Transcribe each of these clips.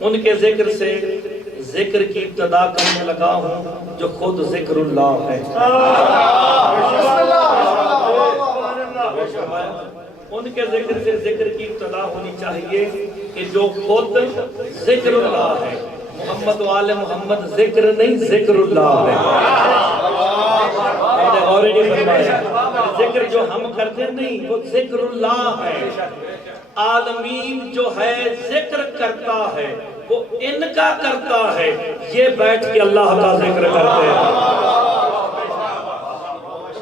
ان کے ذکر سے ذکر کی ابتدا کرنے لگا ہوں جو خود ذکر اللہ ہے۔ ان کے ذکر سے ذکر کی ابتدا ہونی چاہیے کہ جو خود ذکر اللہ ہے۔ محمد و آل محمد ذکر نہیں، ذکر اللہ ہے۔ اور نہیں فرمایا ذکر جو ہم کرتے نہیں، وہ ذکر اللہ ہے۔ عالمین جو ہے ذکر کرتا ہے، وہ ان کا کرتا ہے، یہ بیٹھ کے اللہ کا ذکر کرتے ہیں۔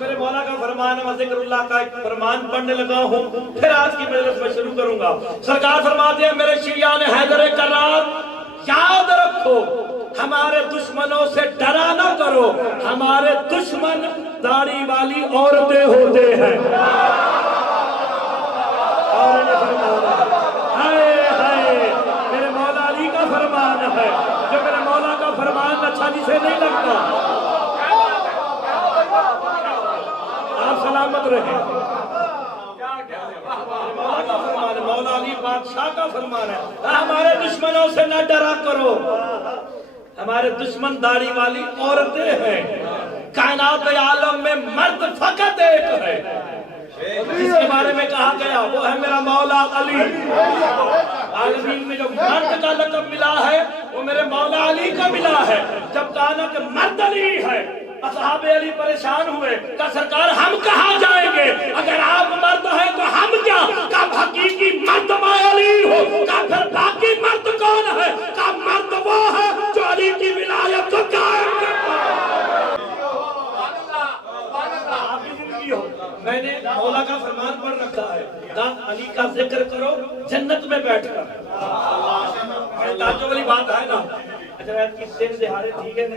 میرے مولا کا فرمان ہے، میں ذکر اللہ کا ایک فرمان پڑھنے لگا ہوں، پھر آج کی مجلس میں شروع کروں گا۔ سرکار فرماتے ہیں میرے شیعان حیدر کرار، یاد رکھو ہمارے دشمنوں سے ڈرا نہ کرو، ہمارے دشمن داڑھی والی عورتیں ہوتے ہیں۔ اور انہیں فرمانا ہائے ہائے، میرے مولا علی کا فرمان ہے، جو میرے مولا کا فرمان اچھا جسے نہیں لگتا، آپ سلامت رہیں۔ مولا کا فرمان ہے، مولا علی بادشاہ کا فرمان ہے، ہمارے دشمنوں سے نہ ڈرا کرو، ہمارے دشمن داڑھی والی عورتیں ہیں۔ کائنات عالم میں مرد فقط ایک ہے، جس کے بارے میں کہا گیا وہ ہے میرا مولا علی۔ عالمین میں جو مرد کا لقب ملا ہے وہ میرے مولا علی کا ملا ہے۔ جب کہا نا کہ مرد علی ہے، اصحاب علی پریشان ہوئے، کہا سرکار ہم کہاں جائیں گے؟ اگر آپ مرد ہیں تو ہم کیا؟ کہا حقیقی مرد میں علی ہو۔ کہا پھر باقی مرد کون ہے؟ کہا مرد وہ ہے جو علی کی ولایت کو قائم کرتا ہے۔ آپ کی زندگی ہو، میں نے مولا کا فرمان پڑھ رکھا ہے، کہا علی کا ذکر کرو جنت میں بیٹھ کر۔ تعجب والی بات ہے نا، اچھا ایت کی دن دہاڑے ٹھیک ہے نا،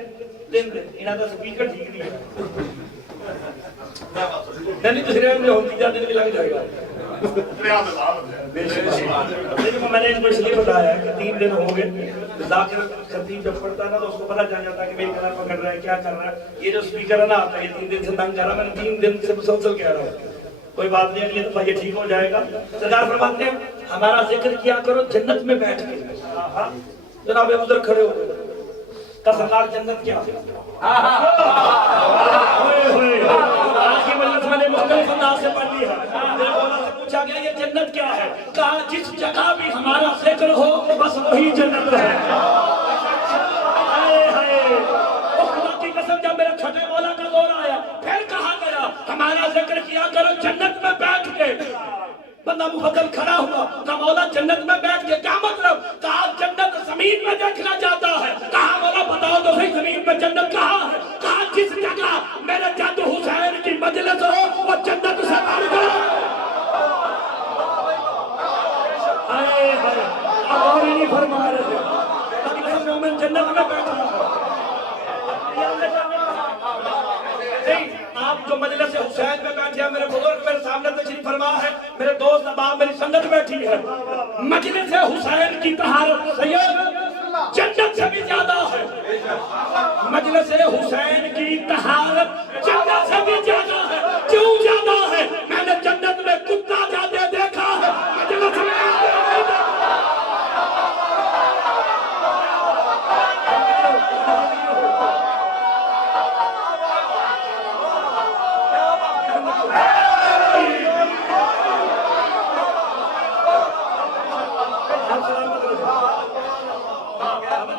دن انہاں دا سپیکر ٹھیک نہیں ہے، نہیں تو ہرے میں ہوتی جا دن بھی لگ جائے گا۔ لیکن میں نے اس کو اس لیے بتایا ہے کہ 3 دن ہو گئے، ذاکر خطیب جب پڑھتا ہے نا تو اس کو پتہ چل جاتا ہے کہ میری کلام پکڑ رہا ہے، کیا کر رہا ہے۔ یہ جو سپیکر ہے نا آپ کا، یہ 3 دن سے تنگ کر رہا ہے، میں نے 3 دن سے مسلسل کہہ رہا ہوں، کوئی بات نہیں، اگلی دفعہ یہ ٹھیک ہو جائے گا۔ سرکار فرماتے ہیں ہمارا ذکر کیا کرو جنت میں بیٹھ کے۔ جناب ادھر کھڑے ہو گئے، کہ سرکار جنت کیا ہے؟ آج کی مجلس میں نے مختلف انداز سے پڑھ لی ہے، میرے مولا سے پوچھا گیا یہ جنت کیا ہے؟ کہا جس جگہ بھی ہمارا ذکر ہو بس وہی جنت ہے۔ خدا کی قسم جب میرے چھوٹے مولا کا دور آیا، پھر کہا گیا ہمارا ذکر کیا کرو جنت میں بیٹھ کے۔ بندہ مفضل کھڑا ہوا، کہا مولا جنت میں بیٹھ کے کیا مطلب؟ کہا جنت زمین میں دیکھنا چاہتا ہے۔ کہا مولا بتاؤ تو صحیح زمین میں جنت کہاں ہے؟ کہا جس جگہ میرے جد حسین کی مجلس ہو وہ جنت سے بڑھ کر۔ ہائے ہائے، اور ہی نہیں فرما رہے تھے مومن جنت میں بیٹھا ہے۔ آپ جو مجلس حسین میں بیٹھے ہیں، میرے بزرگ میرے سامنے تشریف فرما ہے، میرے دوست احباب میری سنگت بیٹھی ہے، مجلس حسین کی طہارت سید جنت سے بھی زیادہ ہے۔ مجلس حسین کی طہارت جنت سے بھی زیادہ ہے۔ کیوں زیادہ ہے؟ میں نے جنت میں کتا جاتے دیکھا ہے، مجلس میں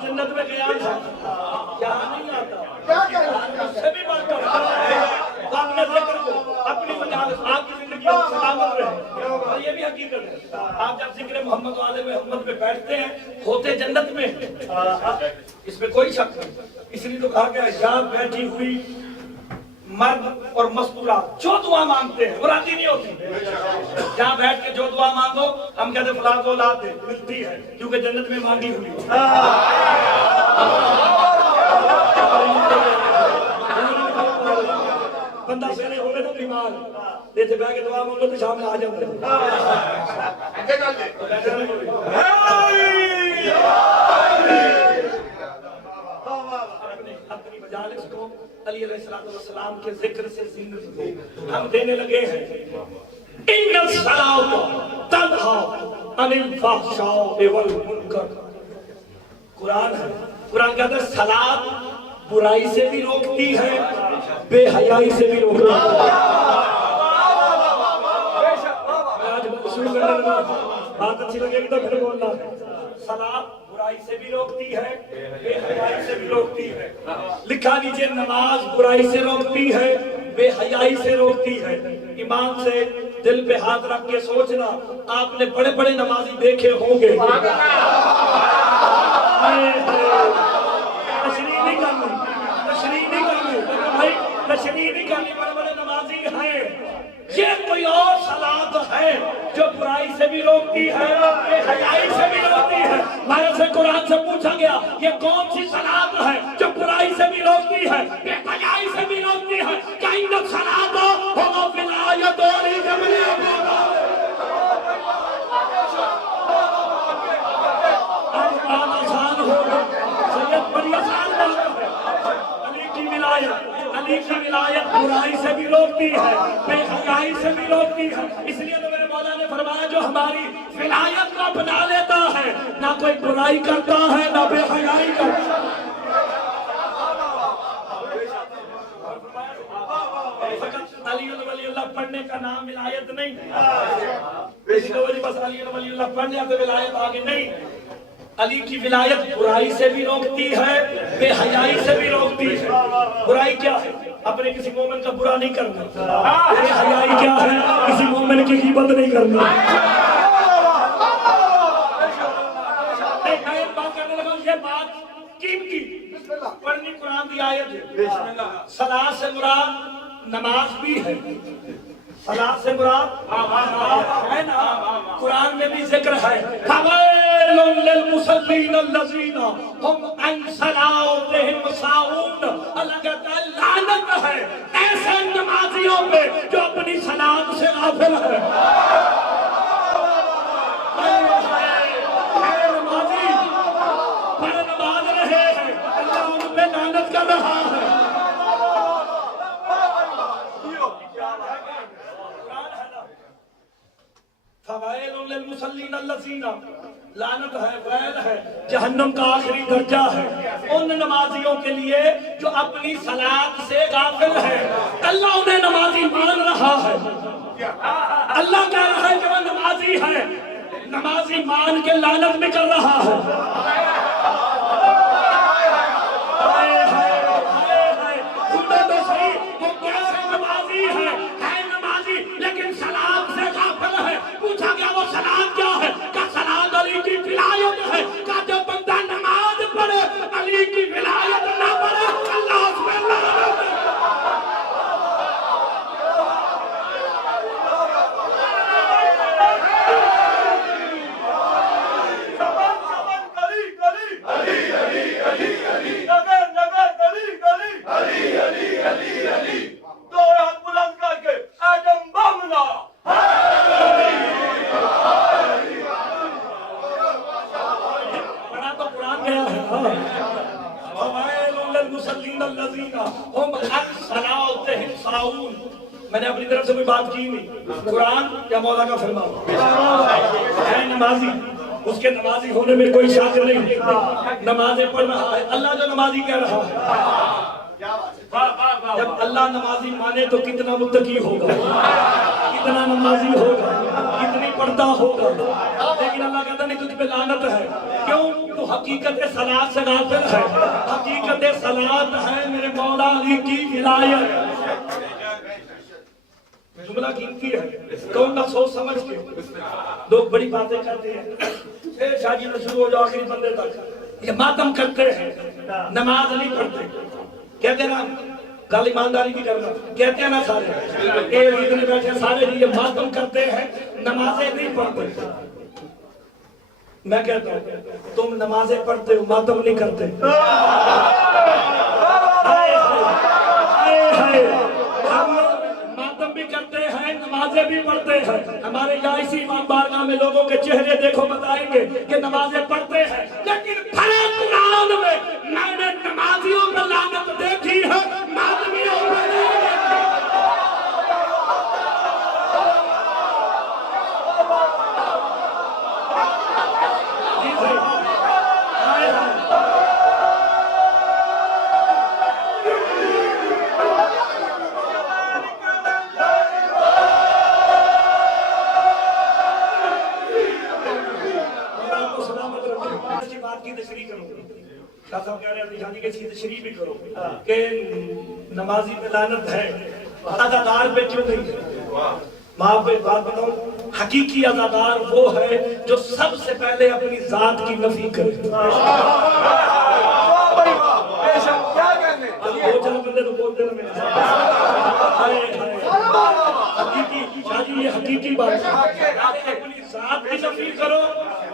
جنت میں گیا تھا، یہاں نہیں آتا، سے بھی بات کرتا ہے۔ اپنے ذکر کو، اپنی مجالس، آپ کی زندگی کو سلامت رہے، اور یہ بھی حقیقت ہے۔ آپ جب ذکر محمد و آل محمد میں بیٹھتے ہیں، ہوتے جنت میں، اس میں کوئی شک نہیں۔ اس لیے تو کہا گیا یہاں بیٹھی ہوئی مرد اور مستورات جو دعا مانگتے ہیں مرادی نہیں ہوتی۔ جہاں بیٹھ کے جو دعا مانگو ہم کہتے ہیں فلاں کو اولاد دے، ملتی ہے کیونکہ جنت میں مانگی ہوئی۔ بندہ سینے ہوئے تو بیمار دیتے بیٹھ کے دعا مانگو تو شام میں آ جاتے ہیں۔ اپنی مجالس کو علی علیہ السلام کے ذکر سے زینت دو۔ ہم دینے لگے ہیں ان الصلاۃ تنہی عن الفحشاء والمنکر، قرآن ہے. قرآن کہتا ہے سلاد برائی سے بھی روکتی ہے, بے حیائی سے بھی روکتی ہے. بات اچھی لگے گی تو پھر بولنا. سلاد برائی سے بھی روکتی ہے, بے حیائی سے بھی روکتی ہے. لکھا نیچے نماز برائی سے روکتی ہے, بے حیائی سے روکتی ہے. ایمان سے دل پہ ہاتھ رکھ کے سوچنا, آپ نے بڑے بڑے نمازی دیکھے ہوں گے. تشریح نہیں کرنی, تشریح نہیں کرنی بھائی, تشریح نہیں کرنی. بڑے بڑے نمازی ہیں. یہ کوئی اور صلات ہے جو برائی سے بھی روکتی ہے, بے حیائی سے بھی روکتی ہے. ہمارے سے قرآن سے پوچھا گیا یہ کون سی صلات ہے جو برائی سے بھی روکتی ہے, بے حیائی سے بھی روکتی ہے. کہیں نہ صلات ہو ولایت علی جبری آسان ہوگا. سید بڑی آسان بات ہے. علی کی ولایت برائی سے بھی روکتی ہے, بے حیائی سے بھی روکتی ہے. اس لیے تو میرے مولا نے فرمایا جو ہماری ولایت کو اپنا لیتا ہے نہ کوئی برائی کرتا ہے نہ بے حیائی کرتا ہے. علی ولی اللہ پڑھنے کا نام ولایت نہیں. بس علی ولی اللہ پڑھ لیا تو ولایت آگے نہیں. علی کی ولایت برائی سے بھی روکتی ہے, بے حیائی سے بھی روکتی ہے. برائی کیا ہے؟ اپنے کسی مومن کا برا نہیں کرنا. بے حیائی کیا ہے؟ کسی مومن کی غیبت نہیں کرنا. ایک بات کرنے لگا, یہ بات قیمتی پڑھنی قرآن کی آیت ہے. صلاۃ سے مراد نماز بھی ہے. صلاۃ سے مراد ہے نا, قرآن میں بھی ذکر ہے. فویل للمصلین الذین هم عن صلاتهم ساہون. اللہ کہتا ہے لعنت ہے ایسے نمازیوں پہ جو اپنی صلاۃ سے غافل ہے. نمازی پر نماز رہے ہیں, اللہ ان پہ لعنت کر رہا ہے. فوائل للمصلین الذین, لعنت ہے, ویل ہے, جہنم کا آخری درجہ ہے ان نمازیوں کے لیے جو اپنی صلاۃ سے غافل ہے. اللہ انہیں نمازی مان رہا ہے. اللہ کہہ رہا ہے کہ وہ نمازی ہے, نمازی مان کے لعنت بھی کر رہا ہے. لیکن صلاۃ سے غافل ہے. پوچھا گیا وہ صلاۃ کیا ہے؟ کہ صلاۃ علی کی ولایت ہے. کہ جو بندہ نماز پڑھے علی کی ولایت نہ پڑھے اللہ اس پہ لعنت ہے. میں نے اپنی طرف سے کوئی بات کی نہیں. قرآن یا مولا کا فرمان ہے. نمازی, اس کے نمازی ہونے میں کوئی شک نہیں. نمازیں پڑھ رہا ہے, اللہ جو نمازی کہہ رہا ہے. جب اللہ نمازی مانے تو کتنا متقی ہوگا, کتنا نمازی ہوگا, کتنی پڑھتا ہوگا. لیکن اللہ کہتا نہیں تجھ پہ لعنت ہے. کیوں؟ تو حقیقت صلاۃ سے غافل ہے. حقیقت صلاۃ ہے میرے مولا علی کی ولایت. جملہ قیمتی ہے, کون نہ سوچ سمجھ کے. لوگ بڑی باتیں کرتے ہیں, پھر شادی نہ شروع ہو جاؤ آخری بندے تک. یہ ماتم کرتے ہیں, نماز نہیں پڑھتے. کہتے ہیں نا, گل ایمانداری کی کرنا, کہتے ہیں نا سارے اتنے بیٹھے سارے یہ ماتم کرتے ہیں, نمازیں نہیں پڑھتے. میں کہتا ہوں تم نمازیں پڑھتے ہو, ماتم نہیں کرتے. ہم ماتم بھی کرتے ہیں, نمازیں بھی پڑھتے ہیں. ہمارے یہاں اسی امام بارگاہ میں لوگوں کے چہرے دیکھو بتائیں گے کہ نمازیں پڑھتے ہیں, لیکن بھرے قرآن میں میں نے نمازیوں پر لعنت دیکھی ہے, ماتمیوں پر نہیں دیکھی. اچھی بات کی تشریح کروں شاہ صاحب کہہ رہے ہیں جانی کے چیز تشریح بھی کرو کہ نمازی پہ لعنت ہے عزادار پہ کیوں نہیں ہے؟ میں آپ کو ایک بات بتاؤں، حقیقی عزادار وہ ہے جو سب سے پہلے اپنی ذات کی نفی کرے۔ دو چار بندے تو بولتے ہیں میرے حقیقی شاہ جی، یہ حقیقی بات ہے۔ اپنی ذات کی نفی کرو،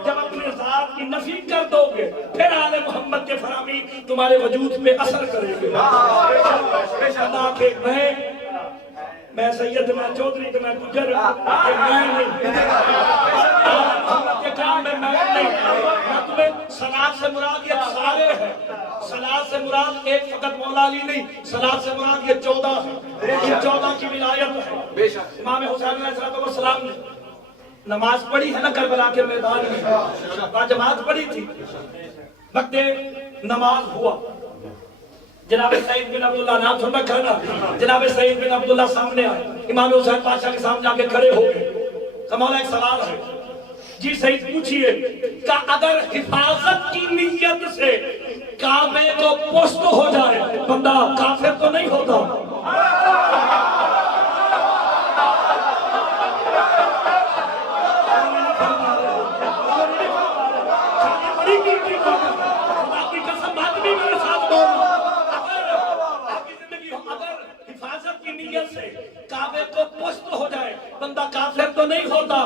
جب اپنے ذات کی نفی کر دو گے پھر آل محمد کے فرامین تمہارے وجود پہ اثر کریں گے۔ خدا کے میں سید، میں چودھری، میں گجر، یہ میں نہیں، آل محمد کے کام میں نہیں۔ میں تمہیں صلاۃ سے مراد یہ سارے ہیں، صلاۃ سے مراد ایک فقط مولا علی نہیں، صلاۃ سے مراد یہ 14 ہے، یہ 14 کی ولایت ہے۔ امام حسین علیہ السلام نے نماز پڑھی ہے نا کربلا کے میدان میں، جماعت پڑھی تھی، وقت نماز ہوا، جناب سعید بن عبداللہ نام سن رکھا نا، جناب سعید بن عبداللہ سامنے آئے، امام حسین بادشاہ کے سامنے آ کے کھڑے ہو گئے۔ مولا ایک سوال ہے جی سعید پوچھئے کہ اگر حفاظت کی نیت سے کعبے کو پشت ہو جائے بندہ کافر تو نہیں ہوتا؟ کعبے کو پشت ہو جائے بندہ کافر تو نہیں ہوتا؟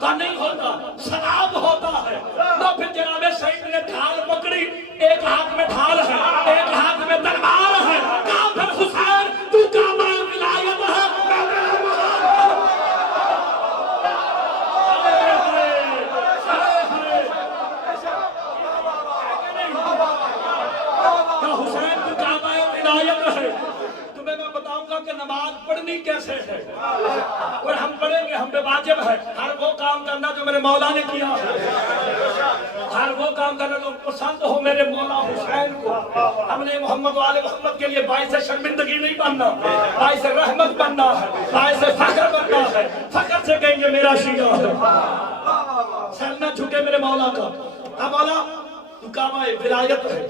کا نہیں ہوتا، سلام ہوتا ہے۔ تو پھر جناب سعید نے ڈھال پکڑی، ایک ہاتھ میں ڈھال ہے، ایک ہاتھ میں تلوار ہے، کافر حسین تو کعبہ ولایت ہے، حسین تو کعبہ ولایت ہے۔ تمہیں میں بتاؤں گا کہ نماز پڑھنی کیسے ہے، اور ہم پڑھیں گے، ہم پہ واجب ہے ہر وہ کام کرنا جو میرے مولا نے کیا ہے، ہر وہ کام کرنا جو پسند ہو میرے مولا حسین کو۔ ہم نے محمد و آل محمد کے لیے باعث شرمندگی نہیں بننا، باعث رحمت بننا ہے، باعث فخر بننا ہے، فخر سے کہیں گے میرا شیعہ ہے، سر نہ جھکے میرے مولا کا۔ اب مولا تو کعبہ ولایت ہے،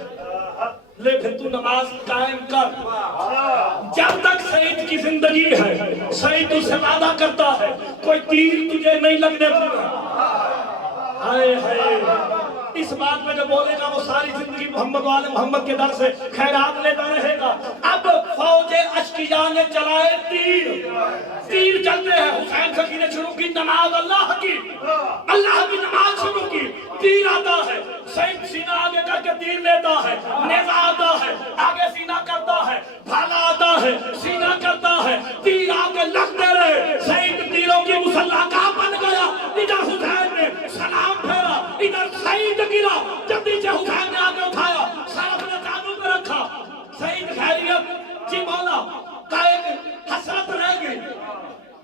لے پھر تو نماز قائم کر، جب تک سعید کی زندگی ہے سعید تجھ سے وعدہ کرتا ہے کوئی تیر تجھے نہیں لگنے دے۔ ہائے ہائے، اس بات میں جو بولے گا وہ ساری زندگی محمد والے محمد کے در سے خیرات لیتا رہے گا۔ اب فوج اشقیاء نے چلائے تیر چلتے ہیں، حسین سکی نے شروع کی نماز اللہ کی نماز شروع کی، تیر آتا ہے، سعید سینہ آگے کر کے تیر لیتا ہے، نیزہ آتا ہے، آگے سینہ کرتا ہے، بھالا آتا ہے، سینہ کرتا ہے، تیر آگے لگتے رہے، سعید تیروں کی مسلح کا بن گیا۔ ادھر حسین نے سلام پھیرا، ادھر سعید گرا، جب نیچے حسین نے آگے اٹھایا، سر اپنے دانوں پہ رکھا، سعید خیریت جی مولا کا ایک حسرت رہ گئی۔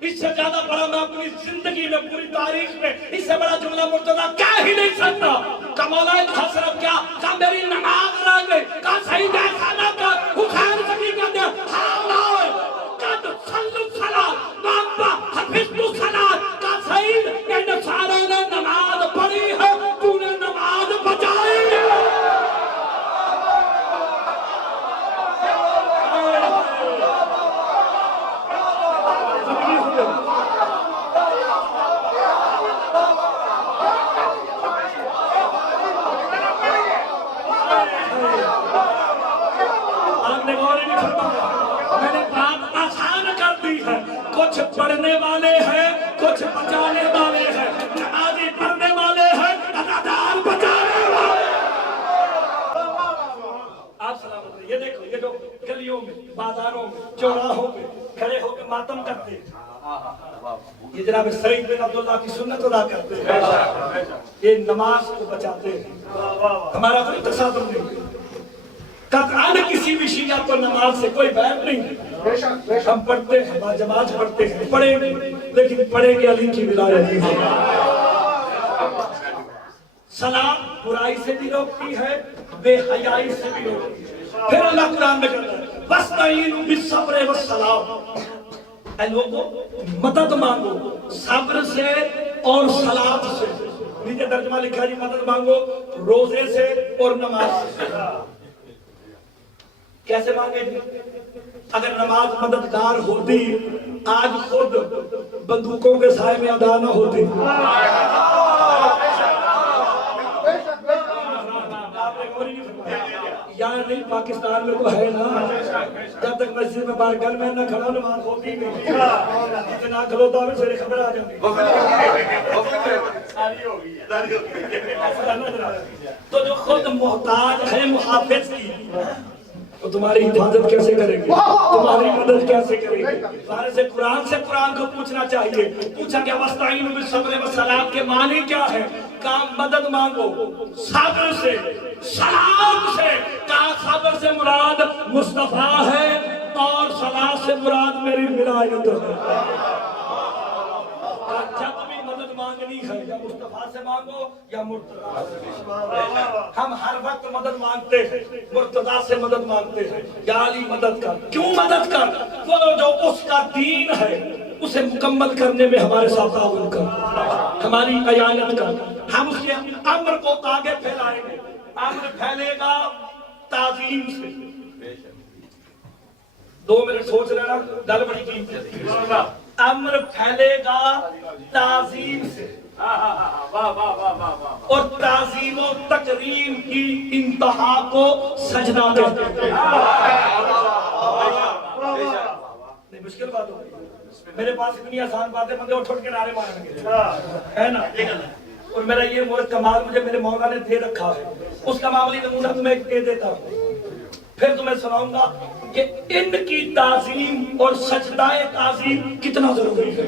اس سے زیادہ بڑا میں اپنی زندگی میں پوری تاریخ میں اس سے بڑا جملہ مرتضی کہہ ہی نہیں سکتا کہ مولا ایک حسرت کیا کہ میری نماز رہ گئی، کہ سعید ایسا نہ کر، حسین سکی کہتے ہیں حالا قد صلو الصلاۃ مانتا حفظت الصلاۃ، کہ سعید ان سارے نے نماز پڑھی ہے، تو نے نماز بچائی ہے۔ میں نے بات آسان کر دی ہے، کچھ پڑھنے والے ہیں، کچھ بچانے والے ہیں، نمازی پڑھنے والے ہیں، عزادار بچانے والے ہیں۔ آپ سلامت رہے، یہ دیکھو، یہ جو گلیوں میں، بازاروں میں، چوراہوں میں کھڑے ہو کے ماتم کرتے ہیں، یہ جناب سعید بن عبداللہ کی سنت ادا کرتے ہیں، یہ نماز کو بچاتے ہیں، ہمارا کوئی تصادم نہیں، قطعاً کسی بھی شیعہ کو نماز سے کوئی بیر نہیں۔ ہم پڑھتے ہیں، باجماعت پڑھتے ہیں، پڑھیں گے لیکن پڑھیں گے علی کی ولایت کی۔ سلام برائی سے بھی روکتی ہے، بے حیائی سے بھی روکتی ہے۔ پھر اللہ قرآن میں کہتا ہے وَاسْتَعِینُوا بِالصَّبْرِ وَالصَّلَاةِ، اے لوگوں مدد مانگو صبر سے اور صلاۃ سے۔ نیچے ترجمہ لکھا جی مدد مانگو روزے سے اور نماز سے. کیسے مانگے جی؟ اگر نماز مددگار ہوتی آج خود بندوقوں کے سائے میں ادا نہ ہوتی. یار نہیں پاکستان میں تو ہے نا, جب تک مسجد میں بارگل میں نہ کھڑا نماز ہوتی نہیں, اتنا کھلوتا میں سارے خبر آ جاتی. تو جو خود محتاج ہے محافظ کی, تو تمہاری حفاظت کیسے کرے گی, تمہاری مدد کیسے کرے گی؟ سارے سے قرآن کو پوچھنا چاہیے. پوچھا کہ وَاسْتَعِينُوا بِالصَّبْرِ وَالصَّلَاةِ کے معنی کیا ہے؟ کہا مدد مانگو صبر سے, صلاۃ سے. کہا صبر سے مراد مصطفیٰ ہے اور صلاۃ سے مراد میری ولایت ہے. جب بھی مدد مانگنی ہے یا مصطفیٰ سے مانگو یا مرتضیٰ سے. ہم ہر وقت مدد مانگتے ہیں, مرتضیٰ سے مدد مانگتے ہیں. یا علی مدد کر. کیوں مدد کر؟ وہ جو اس کا دین ہے اسے مکمل کرنے میں ہمارے ساتھ تعاون کر, ہماری عیانت کر. ہم اس کے امر کو آگے پھیلائیں گے. امر پھیلے گا تعظیم سے. 2 منٹ سوچ لینا, گل بڑی کی. امر پھیلے گا تعظیم سے, اور تعظیم و تکریم کی انتہا کو سجدہ کہتے ہیں. نہیں مشکل بات ہوگی, میرے پاس اتنی آسان بات ہے, بندے اٹھ کے نعرے ماریں گے, ہے نا. اور میرا یہ کمال مجھے میرے مولا نے دے رکھا ہے, اس کا معاملی نمونہ تمہیں دے دیتا ہوں. پھر تمہیں سناؤں گا کہ ان کی تعظیم اور سجدہ تعظیم کتنا ضروری ہے.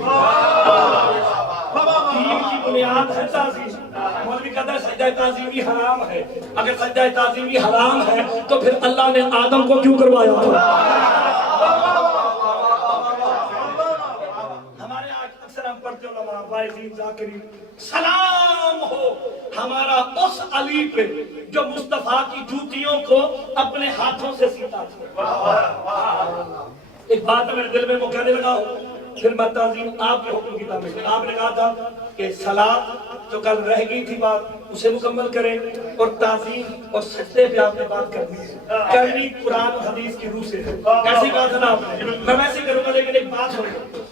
دین کی بنیاد ہے تعظیم. مولوی کہتا ہے سجدہ تعظیمی حرام ہے. اگر سجدہ تعظیمی حرام ہے تو پھر اللہ نے آدم کو کیوں کروایا تھا؟ ہمارے آج اکثر ہم پڑھتے علماء واعظین ذاکرین, سلام ہو ہمارا اس علی پہ جو مصطفیٰ کی جوتیوں کو اپنے ہاتھوں سے سیتا تھا. ایک بات میرے دل میں وہ کہنے لگا, پھر میں تعظیم آپ کے حکم کی تعمیل. آپ نے کہا تھا کہ صلاۃ جو کل رہ گئی تھی بات اسے مکمل کریں, اور تعظیم اور سجدے پہ آپ نے بات کرنی ہے. کرنی قرآن و حدیث کی روح سے ہے. ایسی کہا تھا نا آپ نے, میں ویسے کروں گا, لیکن ایک بات سنو,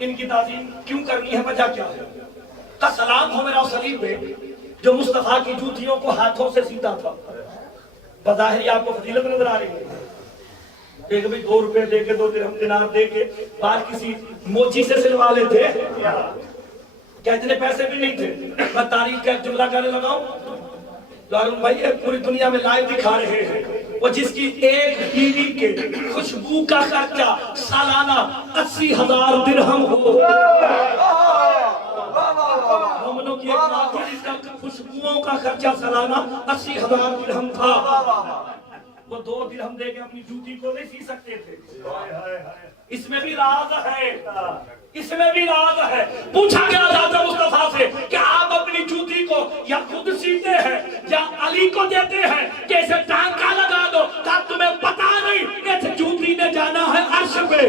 ان کی تعظیم کیوں کرنی ہے, وجہ کیا ہے؟ کا سلام ہو میرا صلیب پہ جو مصطفیٰ کی جوتیوں کو ہاتھوں سے سیتا تھا. بظاہر آپ کو فضیلت نظر آ رہی ہے. ایک بھی 2 روپے دے کے 2 درہم دینار دے کے باہر کسی موچی سے سلوا لیتے, کیا اتنے پیسے بھی نہیں تھے. میں تاریخ کا ایک جملہ کہنے لگاؤں, لارون بھائی پوری دنیا میں لائیو دکھا رہے ہیں, وہ جس کی ایک بیوی کے خوشبو کا خرچہ سالانہ 80,000 درہم ہو. مومنوں کی ایک بات ہے جس کا خوشبوؤں کا خرچہ سالانہ 80,000 درہم تھا. وہ 2 درہم دے کے اپنی جوتی کو نہیں سی سکتے تھے. اس میں بھی راز ہے, اس میں بھی راز ہے. پوچھا گیا ذات مصطفیٰ سے کہ آپ اپنی جوتی کو یا خود سیتے ہیں یا علی کو دیتے ہیں کہ اسے ٹانکا لگا دو. کہا تمہیں پتا نہیں اس جوتی نے جانا ہے عرش پہ.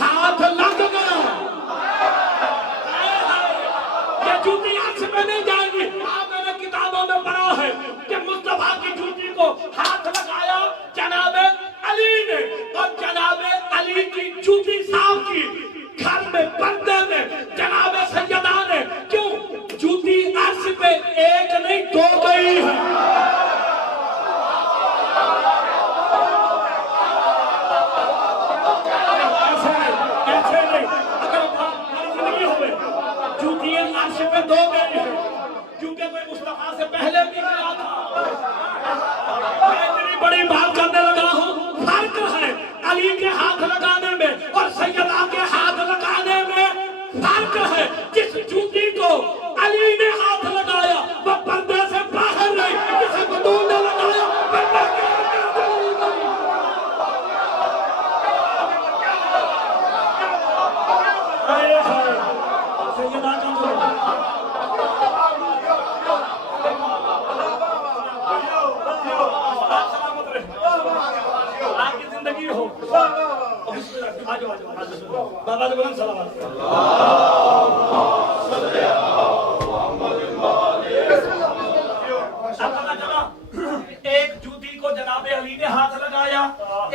ہاتھ لگ گیا یہ جوتی عرش پہ نہیں جائے گی. میں نے کتابوں میں پڑھا ہے کہ مصطفیٰ کی جوتی کو ہاتھ لگایا جناب علی نے, اور جناب علی کی جوتی صاف کی گھر میں پردے میں جناب سیدہ نے. کیوں؟ جوتی عرش پہ 1 نہیں 2 گئی ہے. میں 2 گئے ہیں کیونکہ کوئی مصطفیٰ سے پہلے بھی گیا تھا. میں اتنی بڑی بات کرنے لگا ہوں, فرق ہے علی کے ہاتھ لگانے میں اور سیدہ کے ہاتھ لگانے میں. فرق ہے جس جوتی کو علی نے ہاتھ لگایا وہ پردے سے باہر نہیں, کسی بدول نے لگایا پردے کے اندر چلی گئی. سیدہ کا بابا نے بلند سلام ایک جوتی کو جناب علی نے ہاتھ لگایا،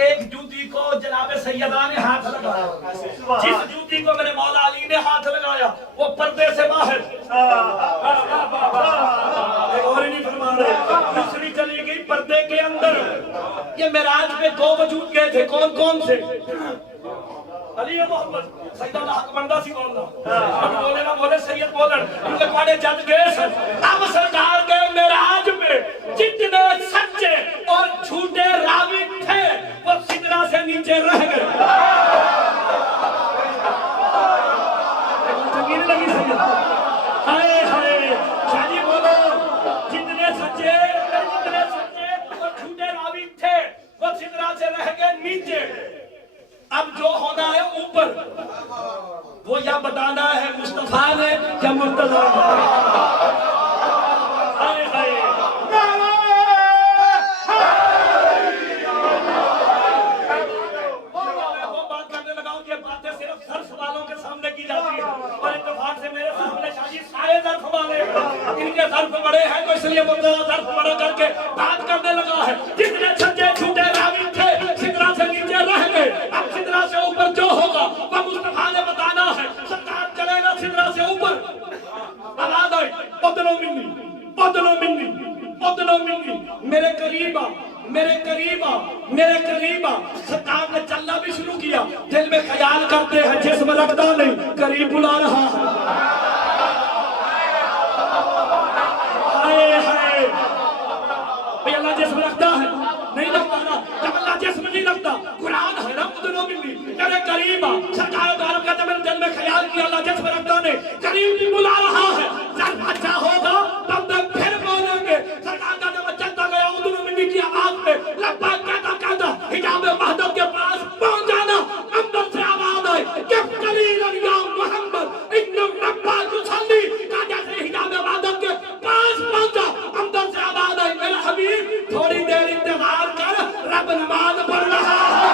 ایک جوتی کو جناب سیدہ نے ہاتھ لگایا۔ جس جوتی کو میرے مولا علی نے ہاتھ لگایا وہ پردے سے باہر، اور نہیں فرما رہے، دوسری چلی گئی پردے کے اندر۔ یہ معراج میں دو وجود گئے تھے، کون کون سے؟ علی محمد سیدہ حق بندہ سی بولنا، اب بولے نہ بولے سید بولن، کیونکہ پاڑے جد گئے سن۔ اب سرکار کے معراج میں جتنے سچے اور جھوٹے راوی تھے وہ سدرا سے نیچے رہ گئے۔ چنگینے لگی سید، ہائے ہائے شاہی بولو، جتنے سچے اور جھوٹے راوی تھے وہ سدرا سے رہ گئے نیچے۔ اب جو ہونا ہے اوپر، وہ یا بتانا ہے مصطفیٰ نے یا مرتضیٰ نے۔ وہ بات کرنے لگا ہوں، یہ باتیں صرف ظرف والوں کے سامنے کی جاتی ہیں، اور اتفاق سے میرے سامنے شاہی سارے ظرف والے، ان کے ظرف بڑے ہیں تو اس لیے مرتضیٰ ظرف بڑا کر کے بات کرنے لگا ہے۔ جتنے سچے جھوٹے راوی تھے سدرا سے نیچے رہ گئے، اب سدرا سے اوپر جو ہوگا وہ مصطفیٰ نے بتانا ہے۔ سرکار چلے گا سدرا سے اوپر، آواز آئی ادنو منی ادنو منی ادنو منی، میرے قریب آ میرے قریب آ میرے قریب آ۔ سرکار نے چلنا بھی شروع کیا، دل میں خیال کرتے ہیں جسم رکھتا نہیں، قریب بلا رہا ہے۔ ہائے ہائے بھئی اللہ جسم رکھتا ہے نہیں رکھتا نا، جب اللہ جسم نہیں رکھتا قرآن ہے نا ادنو منی، میرے قریب آ۔ سرکار دارم کہتا ہے میرے دل میں خیال کیا اللہ جسم رکھتا نہیں، قریب بھی بلا رہا ہے۔ ظرف اچھا ہوگا تب میں پھر بولیں گے۔ سرکار کا جب چلتا گیا ادنو منی کی آواز میں لبا کہتا کہتا حجاب مہدب کے پاس پہنچ جانا، اندر سے آواز آئی کف قلیلا یا محمد ان ربا یصلی، کہا جیسے حجاب مہدب کے پاس پہنچا اندر سے آواز آئی میرے حبیب تھوڑی دیر انتظار کر، رب نماز پڑھ رہا ہے۔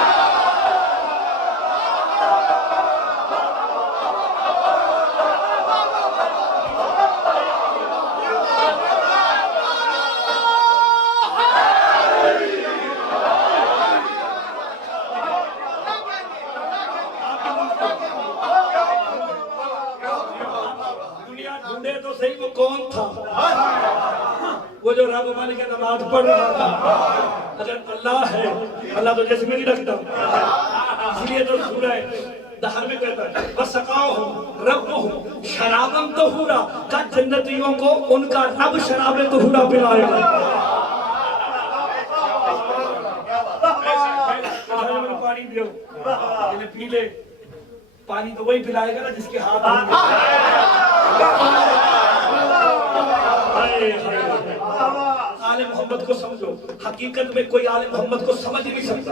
دنیا ڈھونڈے تو صحیح وہ کون تھا، وہ جو رب مانے کے نماز پڑھ رہا تھا۔ اگر اللہ ہے، اللہ تو جسم نہیں رکھتا، اس لیے تو سورہ دہر میں کہتا ہے وَسَقَاهُمْ رَبُّهُمْ شَرَابًا طَهُورًا، کہ جنتیوں کو ان کا رب شراب طہورا پلائے گا۔ پانی دیو انہیں پی لے، پانی تو وہی پلائے گا نا جس کے ہاتھ آل محمد کو سمجھو۔ حقیقت میں کوئی آل محمد کو سمجھ نہیں سکتا۔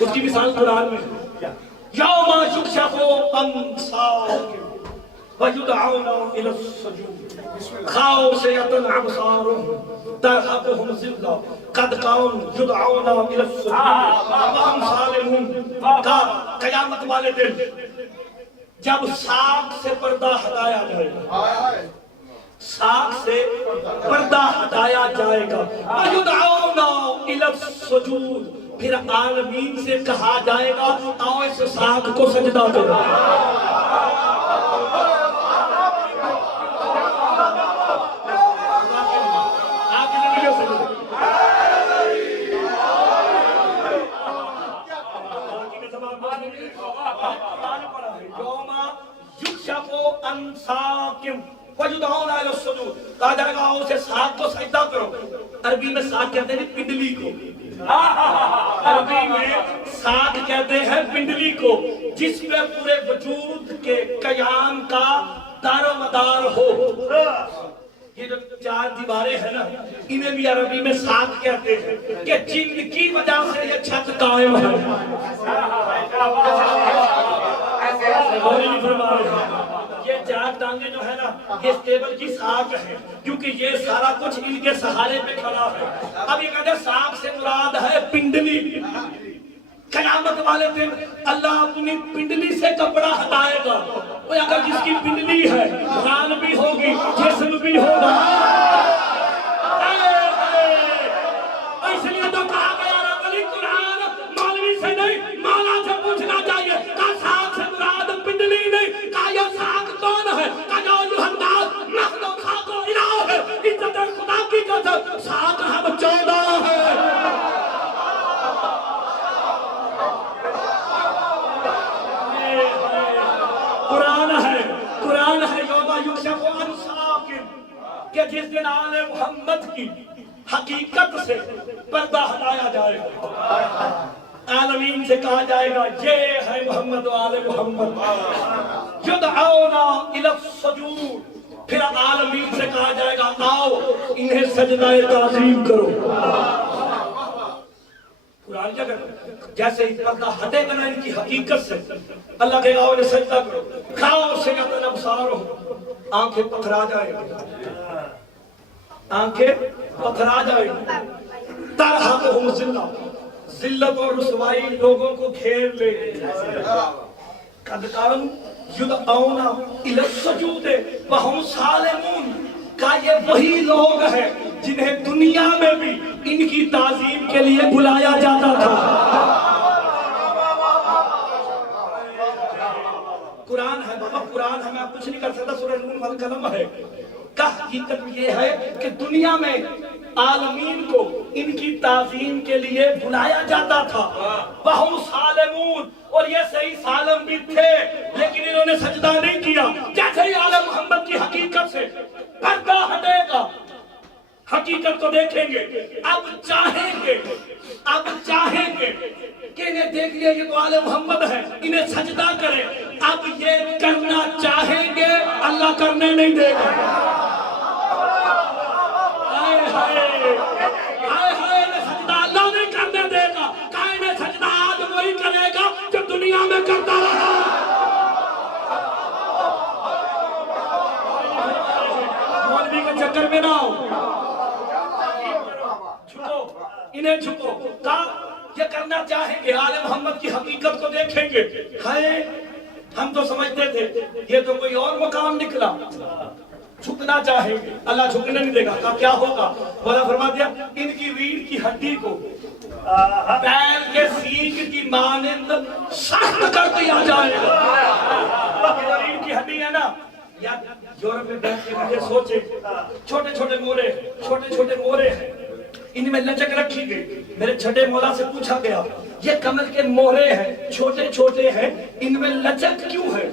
اس کی مثال قرآن میں یوم یکشف عن ساق ویدعون الی السجود خاشعۃ ابصارهم ترهقهم ذلة قد قاموا یدعون الی السجود وهم سالمون۔ قیامت والے دن جب ساق سے پردہ ہٹایا جائے گا، ساق سے پردہ ہٹایا جائے گا، وَيُدْعَوْنَ إِلَى السُّجُودِ، پھر عالمین سے کہا جائے گا آؤ اس ساق کو سجدہ کرو۔ وَيُدْعَوْنَ إِلَى السُّجُودِ، کہا جائے گا اسے ساق کو سجدہ کرو۔ عربی میں ساق کہتے ہیں پنڈلی کو، عربی میں ساق کہتے ہیں پنڈلی کو، جس میں پورے وجود کے قیام کا دار و مدار ہو۔ یہ جو چار دیواریں ہیں نا، انہیں بھی عربی میں ساق کہتے ہیں کہ جن کی وجہ سے یہ چھت قائم ہے۔ یہ چار ٹانگیں جو ہے نا، یہ ٹیبل کی ساق ہے، کیونکہ یہ سارا کچھ ان کے سہارے پہ کھڑا ہے۔ اب یہ کہتے ہیں ساق سے مراد ہے پنڈلی، قیامت والے دن اللہ اپنی پنڈلی سے کپڑا ہٹائے گا. اگر جس کی پنڈلی ہے ران بھی ہوگی جسم بھی ہوگا. اس لیے تو کہا گیا رب قرآن مولوی سے نہیں مولا سے پوچھنا چاہیے. کہا ساکھ سے مراد پنڈلی نہیں. کہا یہ ساکھ کون ہے؟ کہا یا ایھا الناس نحن ساکھ الہ ہے. عزت خدا کی قسم ساکھ ہم 14 ہے. قرآن ہے یوم یکشف عن ساق کہ جس دن آل محمد کی حقیقت سے پردہ ہٹایا جائے گا. عالمین سے کہا جائے گا یہ ہے محمد و آل محمد یدعونا الی السجود. پھر عالمین سے کہا جائے گا آؤ انہیں سجدہ تعظیم کرو. قرآن کیا کرتا ہے؟ جیسے ہی پردہ ہٹے گا نا ان کی حقیقت سے اللہ کہے گا انہیں سجدہ کرو. کھاؤ سیغۃ ابصارہم آنکھیں پتھرا جائیں گی. آنکھیں پتھرا جائیں گی. ترہقہم ذلہ ذلت اور رسوائی لوگوں کو گھیر لے. قد کانوا یدعونا الی السجود وہم سالمون. کہا یہ وہی لوگ ہیں جنہیں دنیا میں بھی ان کی تعظیم کے لیے بلایا جاتا تھا. قرآن ہے بابا قرآن ہے. میں کچھ نہیں کر سکتا. سورہ نون والقلم ہے. کا حقیقت یہ ہے کہ دنیا میں عالمین کو ان کی تعظیم کے لیے بلایا جاتا تھا. وہم سالمون اور یہ صحیح سالم بھی تھے لیکن انہوں نے سجدہ نہیں کیا. جیسے ہی آل محمد کی حقیقت سے پردہ ہٹے گا حقیقت کو دیکھیں گے. اب چاہیں گے کہ انہیں دیکھ لیا یہ تو آل محمد ہے انہیں سجدہ کرے. اب یہ کرنا چاہیں گے اللہ کرنے نہیں دے گا. سجدہ اللہ نہیں کرنے دے گا. کائن سجدہ آج وہی کرے گا جو دنیا میں کرتا رہا. مولوی کے چکر میں نہ ہو. انہیں جھکو. کہا یہ کرنا چاہیں گے آل محمد کی حقیقت کو دیکھیں گے. ہم تو سمجھتے تھے یہ تو کوئی اور مقام نکلا. جھکنا چاہیں گے اللہ جھکنے نہیں دے گا. کہا کیا ہوگا؟ مولا فرما دیا ان کی ریڑھ کی ہڈی کو بیل کے سینگ کی مانند سخت کر دیا جائے گا. ریڑھ کی ہڈی ہے نا یا یورپ میں بیٹھ کے مجھے سوچے چھوٹے چھوٹے مورے ہیں ان میں لچک رکھی گئی. میرے چھٹے مولا سے پوچھا گیا یہ کمل کے مورے ہیں چھوٹے ہیں ان میں لچک کیوں ہے؟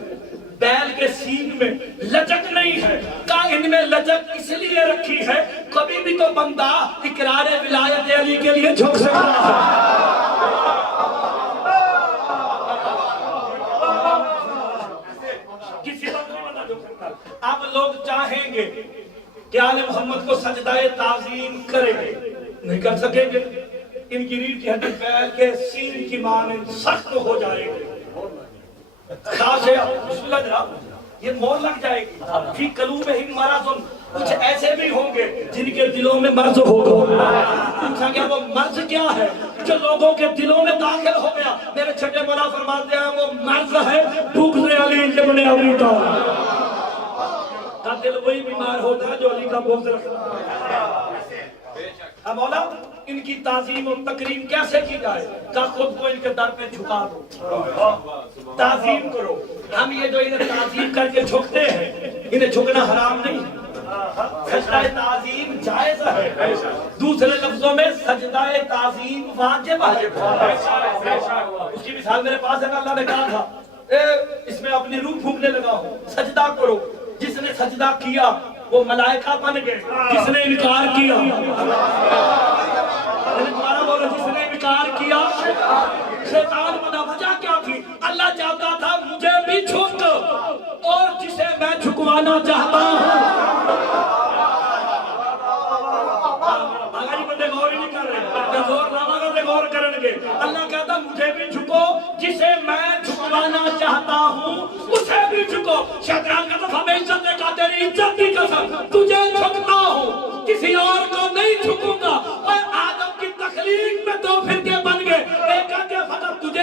بیل کے سینگ میں لچک نہیں ہے. کہا ان میں لچک اس لیے رکھی ہے کبھی بھی تو بندہ اقرار ولایت علی کے لیے جھک سکتا ہے. کسی وقت نہیں بندہ جھک سکتا. اب لوگ چاہیں گے کہ آل محمد کو سجدہ تعظیم کریں گے نہیں کر سکیں گے. ان کی ریڑھ کی ہڈی بیل کے سینگ کی مانند سخت ہو جائے گی. خاص ہے یہ مور لگ جائے گی. فی قلوبہم مرض کچھ ایسے بھی ہوں گے جن کے دلوں میں مرض ہوگا. پوچھا گیا وہ مرض کیا ہے جو لوگوں کے دلوں میں داخل ہو گیا؟ میرے چھٹے مولا فرماتے ہیں وہ مرض ہے بغض علی ابن ابی طالب. کا دل وہی بیمار ہوتا ہے جو علی کا بغض رکھتا ہے. اب مولا ان کی تعظیم و تکریم کیسے کی جائے؟ کہ خود کو ان کے در پہ جھکا دو تعظیم کرو. ہم یہ جو انہیں تعظیم کر کے جھکتے ہیں انہیں جھکنا حرام نہیں. سجدہ تعظیم جائز ہے. دوسرے لفظوں میں سجدہ تعظیم واجب ہے. اس کی مثال میرے پاس ہے. اللہ نے کہا تھا اس میں اپنی روح پھونکنے لگا ہوں سجدہ کرو. جس نے سجدہ کیا وہ ملائکہ بن گئے. جس نے انکار کیا جس نے انکار کیا شیطان بنا. وجہ کیا تھی؟ اللہ چاہتا تھا مجھے بھی جھک اور جسے میں جھکوانا چاہتا ہوں. بندے غور ہی نہیں کر رہے. غور کریں گے. اللہ کہتا مجھے بھی جھکو جسے میں جھکوانا چاہتا ہوں اسے بھی جھکو. شیطان کہتا ہمیں عزت دے گا تیری عزت کی قسم تجھے جھکتا ہوں کسی اور کو نہیں جھکوں گا. اور آدم کی تخلیق میں دو فرقے بن گئے. ایک کہتے فقط تجھے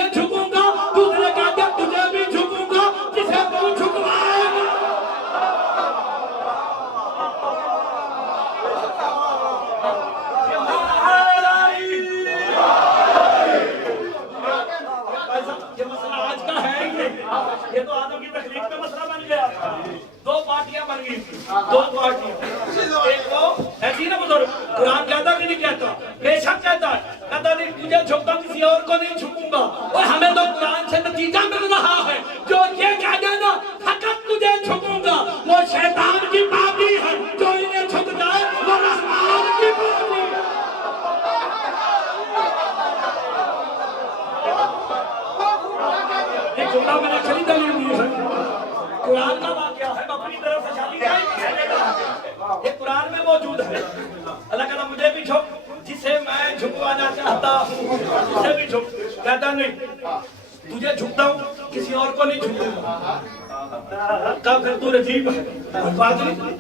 یہ تو آدم کی تخلیق میں مسئلہ بن گیا تھا. 2 پارٹیاں بن گئی تھی, 2 پارٹیاں. ایک تو ایسی نا بزرگ, قرآن کہتا کہ نہیں کہتا؟ بے شک کہتا ہے. کہتا نہیں تجھے جھکتا کسی اور کو نہیں جھکوں گا. اور ہمیں تو قرآن سے نتیجہ مل رہا ہے, جو یہ کہہ دینا فقط تجھے جھکوں گا, وہ شیطان کی پارٹی ہے. جو انہیں جھک جائے وہ رحمان کی پارٹی ہے. یہ جملہ میں نے خریدا نہیں ہوئی ہے, قرآن کا واقعہ ہے. اپنی طرف سے شادی کرائی, یہ قرآن میں موجود ہے. اللہ کہتا مجھے بھی جھک, جسے میں جھکوانا چاہتا ہوں اسے بھی جھک. کہتا نہیں تجھے جھکتا ہوں, کسی اور کو نہیں جھکوں گا. کہا پھر تو رجیب ہے. بات نہیں,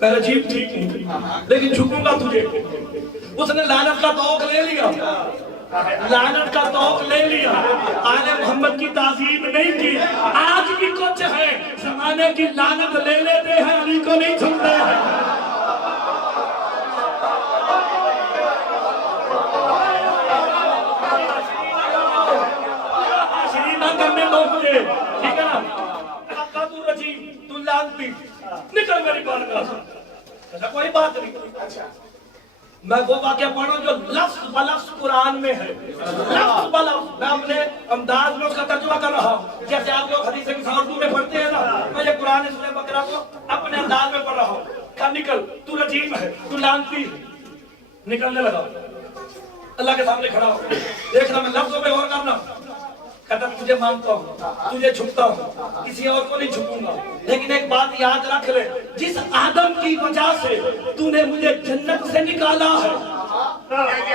میں رجیب ٹھیک نہیں لیکن جھکوں گا تجھے. اس نے لعنت کا توق لے لیا, لعنت کا توق لے لیا. آل محمد کی تعظیم نہیں کی. آج بھی کچھ ہے زمانے کی لعنت لے لیتے ہیں, علی کو نہیں جھکتے ہیں. کرنے دو مجھے, ٹھیک ہے نا. آقا تو رجیم, تو لعنتی, نکل میری بارگاہ سے. ایسا کوئی بات نہیں. میں وہ واقعہ پڑھوں جو لفظ بلفظ قرآن میں ہے. لفظ بلفظ میں اپنے انداز میں اس کا ترجمہ کر رہا ہوں. جیسے آپ لوگ حدیث کی اردو میں پڑھتے ہیں نا, میں یہ قرآن سورہ بقرہ کو اپنے انداز میں پڑھ رہا ہوں. کہا نکل, تو رجیم ہے, تو لعنتی ہے. نکلنے لگا, اللہ کے سامنے کھڑا ہو. دیکھنا میں لفظوں پہ غور کرنا. کہتا تجھے مانتا ہوں, تجھے جھکتا ہوں, کسی اور کو نہیں جھکوں گا. لیکن ایک بات یاد رکھ لے, جس آدم کی وجہ سے تو نے مجھے جنت سے نکالا ہے,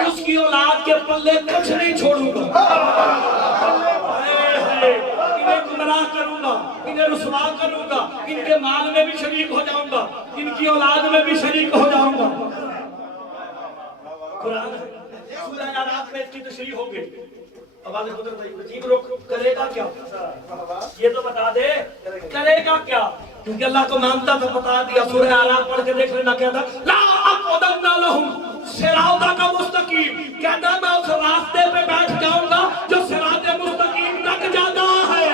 اس کی اولاد کے پلے کچھ نہیں چھوڑوں گا. انہیں گمراہ کروں گا, انہیں رسوا کروں گا, ان کے مال میں بھی شریک ہو جاؤں گا, ان کی اولاد میں بھی شریک ہو جاؤں گا. قرآن سورہ اعراف میں اس کی تشریح ہو گئی. آواز قدرت بھائی عجیب رخ کرے گا کیا, یہ تو بتا دے کرے گا کیا, کیونکہ اللہ کو مانتا تو بتا دیا. سورہ اعراف پڑھ کے دیکھ لینا, کہتا لا اقعدن لہم صراطک مستقیم. کہتا میں اس راستے پہ بیٹھ جاؤں گا جو صراط مستقیم تک جاتا ہے.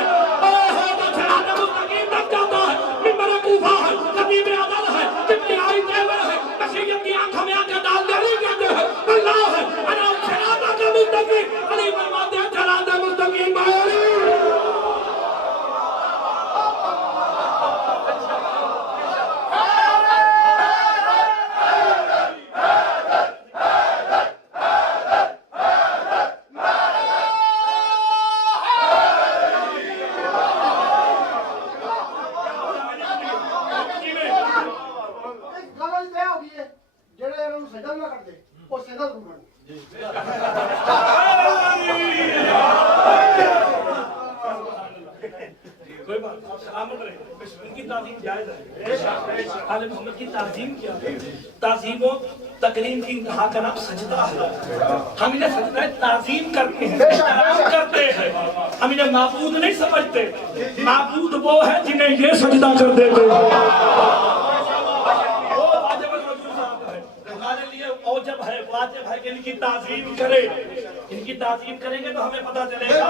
جو صراط مستقیم تک جاتا ہے. ممبر کوفہ ہے, خطیب عدل ہے, کبریائی دیور ہے, مشیت کی آنکھوں میں آنکھیں ڈال دے نہیں کہتے ہیں اللہ ہے. انا صراطک مستقیم, علی فرماتے ہیں صراط مستقیم ہے علی. تعظیم و تکریم کی انتہا کا نام سجدہ ہے. ہم انہیں سجدہ تعظیم کرتے ہیں, احترام کرتے ہیں. ہم انہیں معبود نہیں سمجھتے. معبود وہ ہے جنہیں یہ سجدہ کر دیتے ہیں. وہ واجب الوجود صاحب ہے, ہمارے لیے اوجب ہے, واجب ہے کہ ان کی تعظیم کرے. ان کی تعظیم کریں گے تو ہمیں پتہ چلے گا.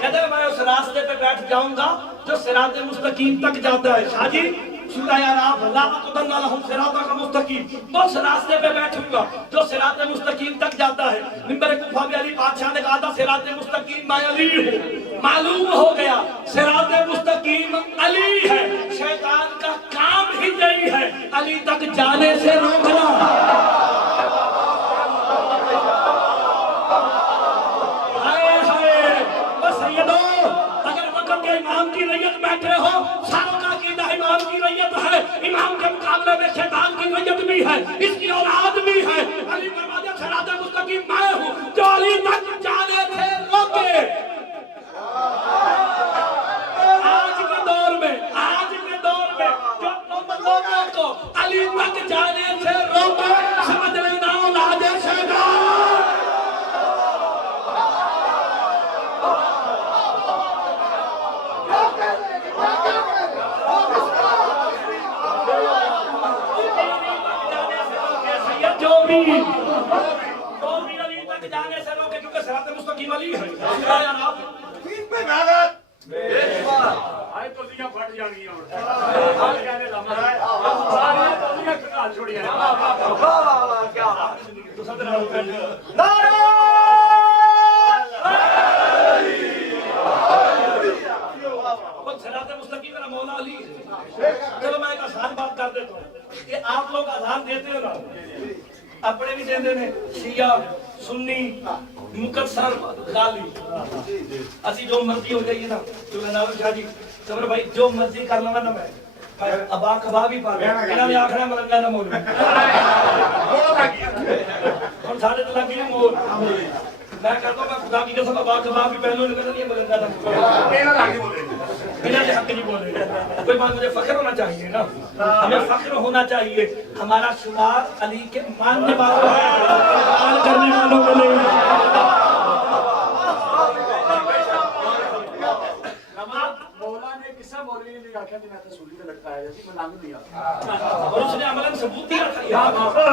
کہتے ہیں میں اس راستے پہ بیٹھ جاؤں گا جو صراط مستقیم تک جاتا ہے. شاہ جی سورہ اعراف لا اقعدن لہم صراطک مستقیم, اس راستے پہ بیٹھوں گا جو صراط مستقیم تک جاتا ہے. ممبر کوفہ میں علی بادشاہ نے کہا تھا صراط مستقیم میں علی ہوں. معلوم ہو گیا صراط مستقیم علی ہے. شیطان کا کام ہی یہی ہے علی تک جانے سے روکنا. امام کی ریت بیٹھے ہو, ساروں کا عقیدہ امام کی ریت ہے. امام کے مقابلے میں شیطان کی ریت بھی ہے, اس کی اولاد بھی ہے. علی فرماتے ہیں صراط مستقیم میں ہوں جو علی تک جانے سے روکے. آج کے دور میں جو لوگوں کو علی تک جانے سے روکے, سمجھ لینا اولاد شیطان. علی تک جانے سے روکے, کیونکہ صراط مستقیم علی ہے. آئے تو لیاں پھٹ جانی ہوں آج کہنے لما ساری تو لیاں کھٹال چھوڑی ہیں کیا صراط مستقیم میرا مولا علی ہے۔ چلو میں ایک آسان بات کر دیتا ہوں کہ آپ لوگ اذان دیتے ہو نا اپنے بھی دیندے نے شیعہ سنی مقصر غالی اسی جو مرضی ہو جائیے نا جو ناظر شاہ جی صبر بھائی جو مرضی کر لوں نا میں ابا کباب ہی پا لوں انہاں نے آکھنا ملنگا نہ مول ہن ساڈے تے لگی مول میں کہتا ہوں میں خدا کی قسم ابا کباب بھی پہلو نکل نہیں ملنگا نہ مول انہاں لگی بولے انہاں دے حق نہیں بولے کوئی بات مجھے فخر ہونا چاہیے نا ہمیں فخر ہونا چاہیے ہمارا شمار علی کے ماننے والوں کرنے والوں میں نہیں مولا نے کسا مولوی نے کہا کہ میں تو سولی تے لگتا ہے جیسے ملنگ نہیں آتا اور اس نے عملاً ثبوت دیا تھا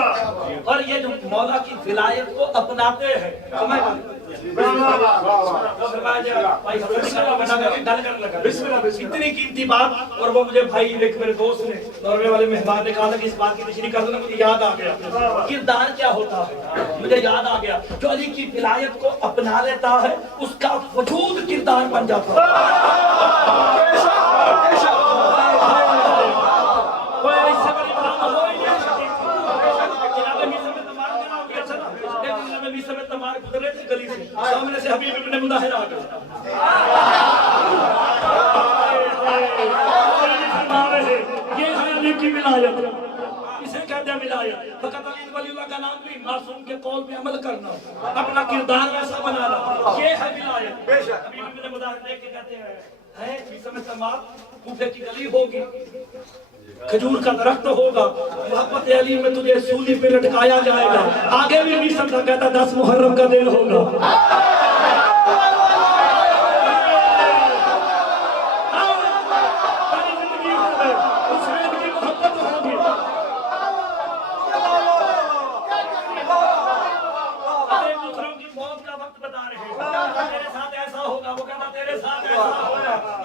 اور یہ جو مولا کی ولایت کو اپناتے ہیں اتنی قیمتی بات اور وہ مجھے بھائی ایک میرے دوست نے ناروے والے مہمان نے کہا تھا کہ اس بات کی تشریح کر دو نا مجھے یاد آ گیا کردار کیا ہوتا ہے مجھے یاد آ گیا جو علی کی ولایت کو اپنا لیتا ہے اس کا وجود کردار بن جاتا ہے سامنے سے حبیب ابن مظاہر آ گیا یہ ہے علی کی ولایت اسے کہتے ہیں ولایت فقط علی ولی اللہ کا نام نہیں معصوم کے قول پہ عمل کرنا اپنا کردار ویسا بنانا یہ ہے ولایت حبیب ابن مظاہر دیکھ کے کہتے ہیں بیسم تمام کوفے کی گلی ہوگی کھجور کا درخت ہوگا محبت علی میں تجھے سولی پہ لٹکایا جائے گا آگے بھی بیسم کا کہتا 10 محرم کا دن ہوگا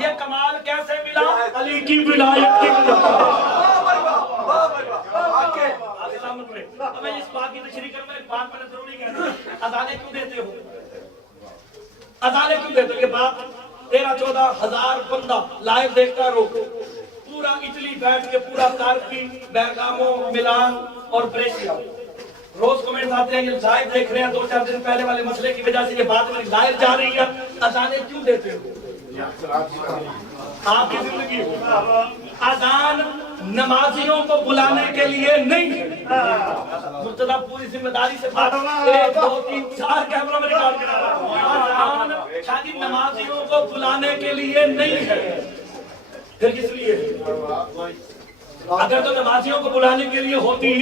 یہ کمال کیسے ملا علی کی ولایت کی وجہ میں اس بات کی تشریح کروں ایک بات میں نے ضروری کہنا اذانیں کیوں دیتے ہو اذانیں کیوں دیتے ہو یہ بات 13-14 ہزار بندہ لائیو دیکھتا رہو پورا اٹلی بیٹھ کے پورا تارکی بیرگامو ملان اور بریشیا روز کمنٹ آتے ہیں یہ لائیو دیکھ رہے ہیں 2-4 دن پہلے والے مسئلے کی وجہ سے یہ بات میری لائیو جا رہی ہے اذانیں کیوں دیتے ہو آپ کی زندگی اذان نمازیوں کو بلانے کے لیے نہیں مرتضی پوری ذمہ داری سے بات 1 2 3 4 کیمروں میں ریکارڈ کرا رہا ہوں اذان شادی نمازیوں کو بلانے کے لیے نہیں ہے پھر کس لیے اگر تو نمازیوں کو بلانے کے لیے ہوتی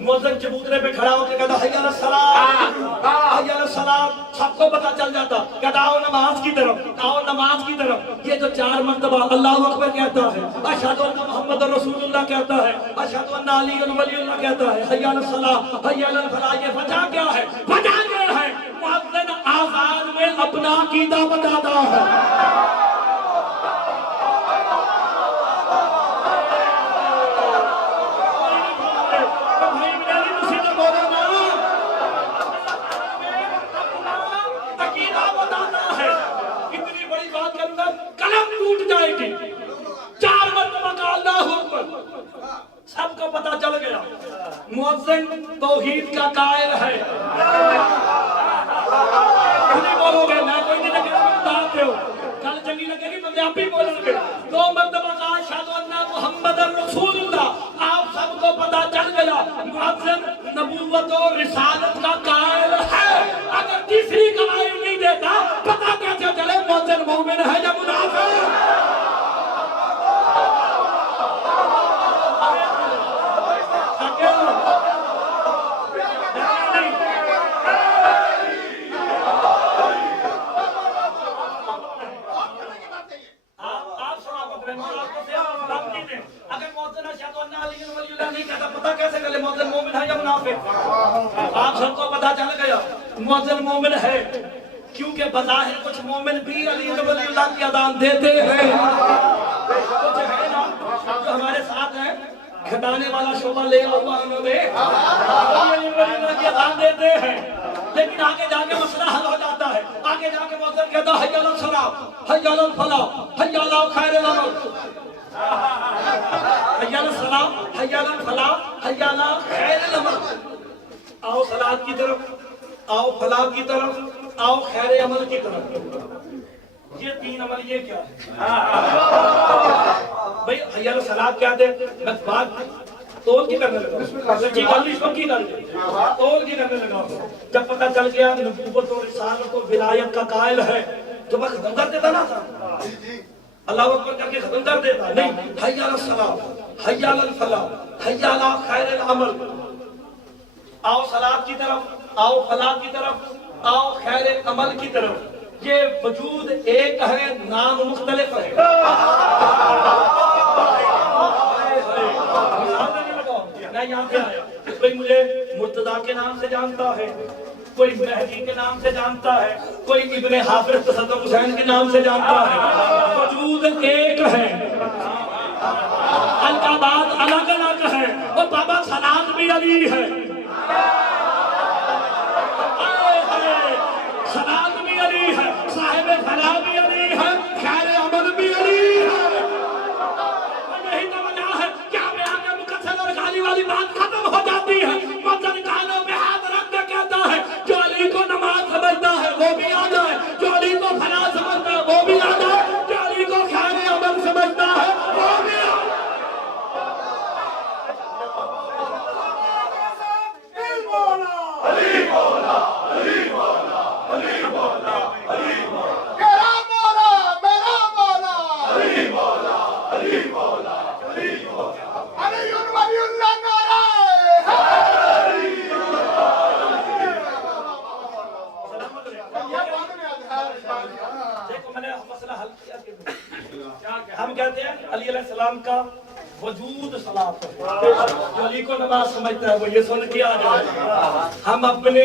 مؤذن چبوترے پہ کھڑا ہو کے کہتا حی علی الصلاۃ حی علی الصلاۃ سب کو پتہ چل جاتا کہتا آؤ نماز کی طرف آؤ نماز کی طرف یہ جو 4 مرتبہ اللہ اکبر کہتا ہے اشہد ان محمد رسول اللہ کہتا ہے اشہد ان علی ولی اللہ کہتا ہے حی علی الصلاۃ حی علی الفلاح یہ وجہ کیا ہے وجہ یہ ہے مؤذن آذان میں اپنا عقیدہ بتاتا ہے سب کو پتا چل گیا مؤذن توحید کا قائل ہے نہیں بولو گے میں کوئی نہیں لگے میں بتاتے ہو کل چنگی لگے گی بندے آپ ہی بولیں گے 2 مرتبہ کہا اشہد ان محمد رسول اللہ آپ سب کو پتا چل گیا مؤذن نبوت و رسالت کا قائل ہے اگر تیسری گواہی نہیں دیتا پتا کیسے چلے مؤذن مومن ہے یا منافق آپ سب کو پتا چل گیا مؤذن مومن ہے کیونکہ بظاہر کچھ مومن بھی علی بن ولی اللہ کی اذان دیتے ہیں، کچھ ہے نا جو ہمارے ساتھ ہیں، گھٹانے والا شعبہ لے ہوا انہوں نے، علی بن ولی اللہ کی اذان دیتے ہیں، لیکن آگے جا کے مسئلہ حل ہو جاتا ہے، آگے جا کے مؤذن کہتا ہے حی علی الصلاۃ، حی علی الفلاح، حی علی خیر العمل، حی علی الصلاۃ، حی علی الفلاح، حی علی خیر العمل، آؤ صلاۃ کی طرف، آؤ فلاح کی طرف، آؤ خیر عمل کی طرف۔ یہ تین عمل یہ کیا ہے بھئی؟ حی علی الصلاۃ کیا دے؟ میں بات تول کی کرنے لگا، سچی گل اس وقت کی کر دے، تول کی کرنے لگا۔ جب پتہ چل گیا نبوت و رسالت و ولایت کا قائل ہے تو میں ختم کر دیتا نا تھا، اللہ اکبر کر کے ختم کر دیتا، نہیں، حی علی الصلاۃ، حی علی الفلاح، حی علی خیر العمل، آؤ صلاۃ کی طرف، آؤ فلاح کی طرف، آؤ خیر عمل کی طرف۔ یہ وجود ایک ہے، نام مختلف ہے۔ میں یہاں پہ آیا، کوئی مجھے مرتضیٰ کے نام سے جانتا ہے، کوئی مہدی کے نام سے جانتا ہے، کوئی ابن حافظ تصدق حسین کے نام سے جانتا ہے۔ وجود ایک ہے، القابات الگ الگ ہے، اور بابا صلاۃ بھی علی ہے، صلاۃ بھی علی ہے، صاحب فلاح بھی علی ہے، خیر عمل بھی علی ہے۔ یہی تو وجہ ہے کہ ہمیں آگے مقصد اور غالی والی بات ختم ہو جاتی ہے۔ مطلب کانوں میں ہاتھ رکھ کے کہتا ہے جو علی کو نماز سمجھتا ہے وہ بھی آ جائے، جو علی کو فلاح سمجھتا ہے وہ بھی آ جائے، جو علی کو خیر عمل سمجھتا ہے وہ بھی آ جائے۔ ہم کہتے ہیں علی علیہ السلام کا وجود صلاۃ ہے، جو علی کو نماز سمجھتا ہے وہ یہ سن کے آ جائے۔ ہم اپنے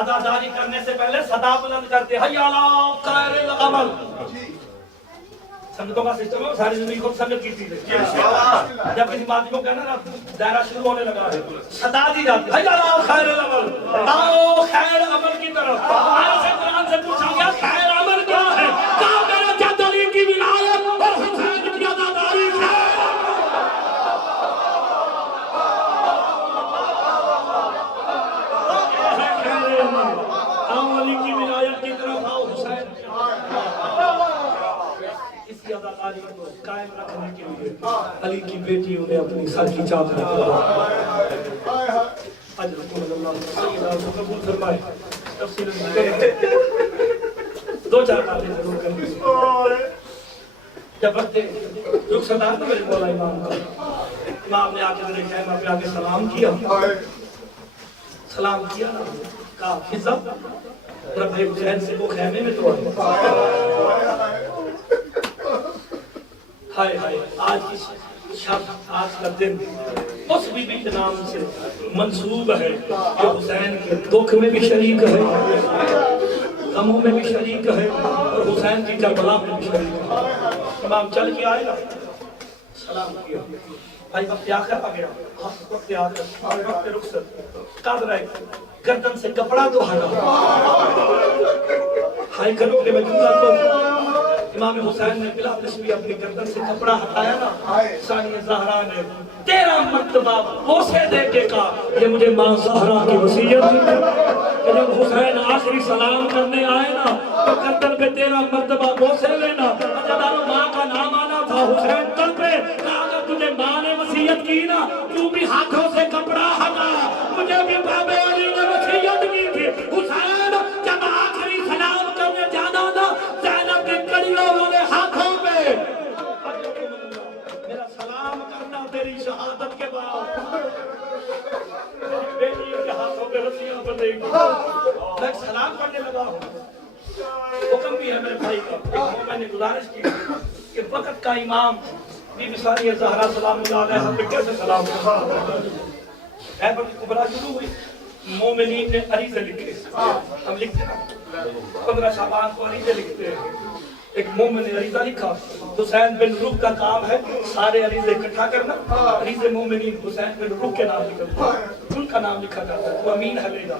عزاداری کرنے سے پہلے صدا بلند کرتے حی علی خیر العمل۔ سنگتوں کا سسٹم ہے، ساری زندگی خود سنگت کی چیز ہے۔ جب کسی بات کو کہنا نا دائرہ شروع ہونے لگا ہے، صدا دی جاتی حی علی خیر العمل، آؤ خیر عمل کی طرف۔ آج سے قرآن سے پوچھا گیا خیر عمل کیا ہے؟ کہا میرے جد علی کی ولایت اور حسین کی عزاداری ہے۔ آؤ علی کی ولایت کی طرف، آؤ حسین اسی عزاداری کو قائم رکھنے کے لیے علی کی بیٹیوں نے اپنی سر کی چاپ رکھی۔ اجرکم اللہ سیدہ قبول فرمائے۔ تفصیل دو چار باتیں ضرور کریں۔ جب وقت رخصت آیا تو میرے مولا امام کا، امام نے آ کے میرے خیمہ پہ آ کے سلام کیا، کہا فضا رب حسین سے وہ خیمے میں تو ہائے ہائے آج کی شب، آج کا دن اس بی بی کے نام سے منسوب ہے جو حسین کے دکھ میں بھی شریک ہے، غموں میں بھی شریک ہے، اور حسین کی کربلا میں بھی شریک ہے۔ امام چل کے آئے گا، سلام کیا، بھائی وقت آخر آ گیا، وقت آخر، وقت رخصت، قدر ہے گردن سے کپڑا تو ہٹا، ہائی کرو کہ میں جملہ کو امام حسین نے بلا تشبیہ اپنی گردن سے کپڑا ہٹایا نا، ثانیہ زہرا نے 13 مرتبہ بوسے دے کے کہا یہ مجھے ماں زہرا کی وصیت تھی کہ جب حسین آخری سلام کرنے آئے نا تو گردن پہ 13 مرتبہ بوسے لینا، جب ماں کا نام آنا تھا حسین کل پہ کہا اگر تجھے ماں نے وصیت کی نا تو بھی ہاتھوں سے کپڑا ہٹا، مجھے بھی بابے علی نے وصیت کی تھی حسین جب آخری سلام کرنے جانا نا زینب کے کڑیوں والے ہاتھوں پہ میرا سلام کرنا تیری شہادت کے بعد، بیٹیوں کے ہاتھوں پہ رسیاں بندے گی، میں سلام کرنے لگا ہوں۔ حکم بھی ہے میرے بھائی کا، میں نے گزارش کی کہ وقت کا امام بی بی ثانیہ زہرا سلام اللہ علیہ پہ کیسے سلام کرنا ہے، پر کبرا شروع ہوئی مومنین نے عریضے لکھے. ہم لکھتے ہیں 15 شعبان کو عریضے لکھتے ہیں. ایک مومن نے عریضہ لکھا. حسین بن روح کا کام ہے سارے عریضے اکٹھا کرنا. عریضے مومنین حسین بن روح کے نام لکھا, ان کا نام لکھا کرتا ہے. وہ امین حلیدہ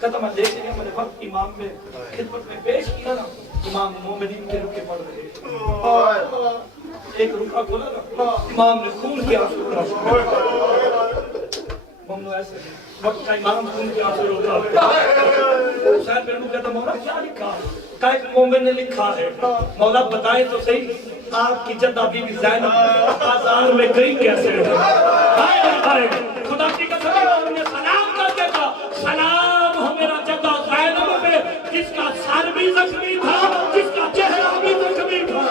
کہتا میں دیکھ لیا میرے وقت امام میں خدمت میں پیش کیا نا, امام مومنین کے رکے پڑھ رہے. ایک رکا کھولا نا, امام نے خون کے آنسو ممنوع ایسے وقت کا امام خون کے آنسو روتا ہے. حسین بن روح کہتا مولا کیا لکھا؟ کہا ایک مومن نے لکھا ہے. مولا بتائیں تو صحیح آپ کی جدہ بی بی زینب بازار میں گئی کیسے ہے؟ خدا کی قسم امام نے سلام کر کے کہا سلام ہو میرا جدہ زینب پہ جس کا سر بھی زخمی تھا, جس کا چہرہ بھی زخمی تھا.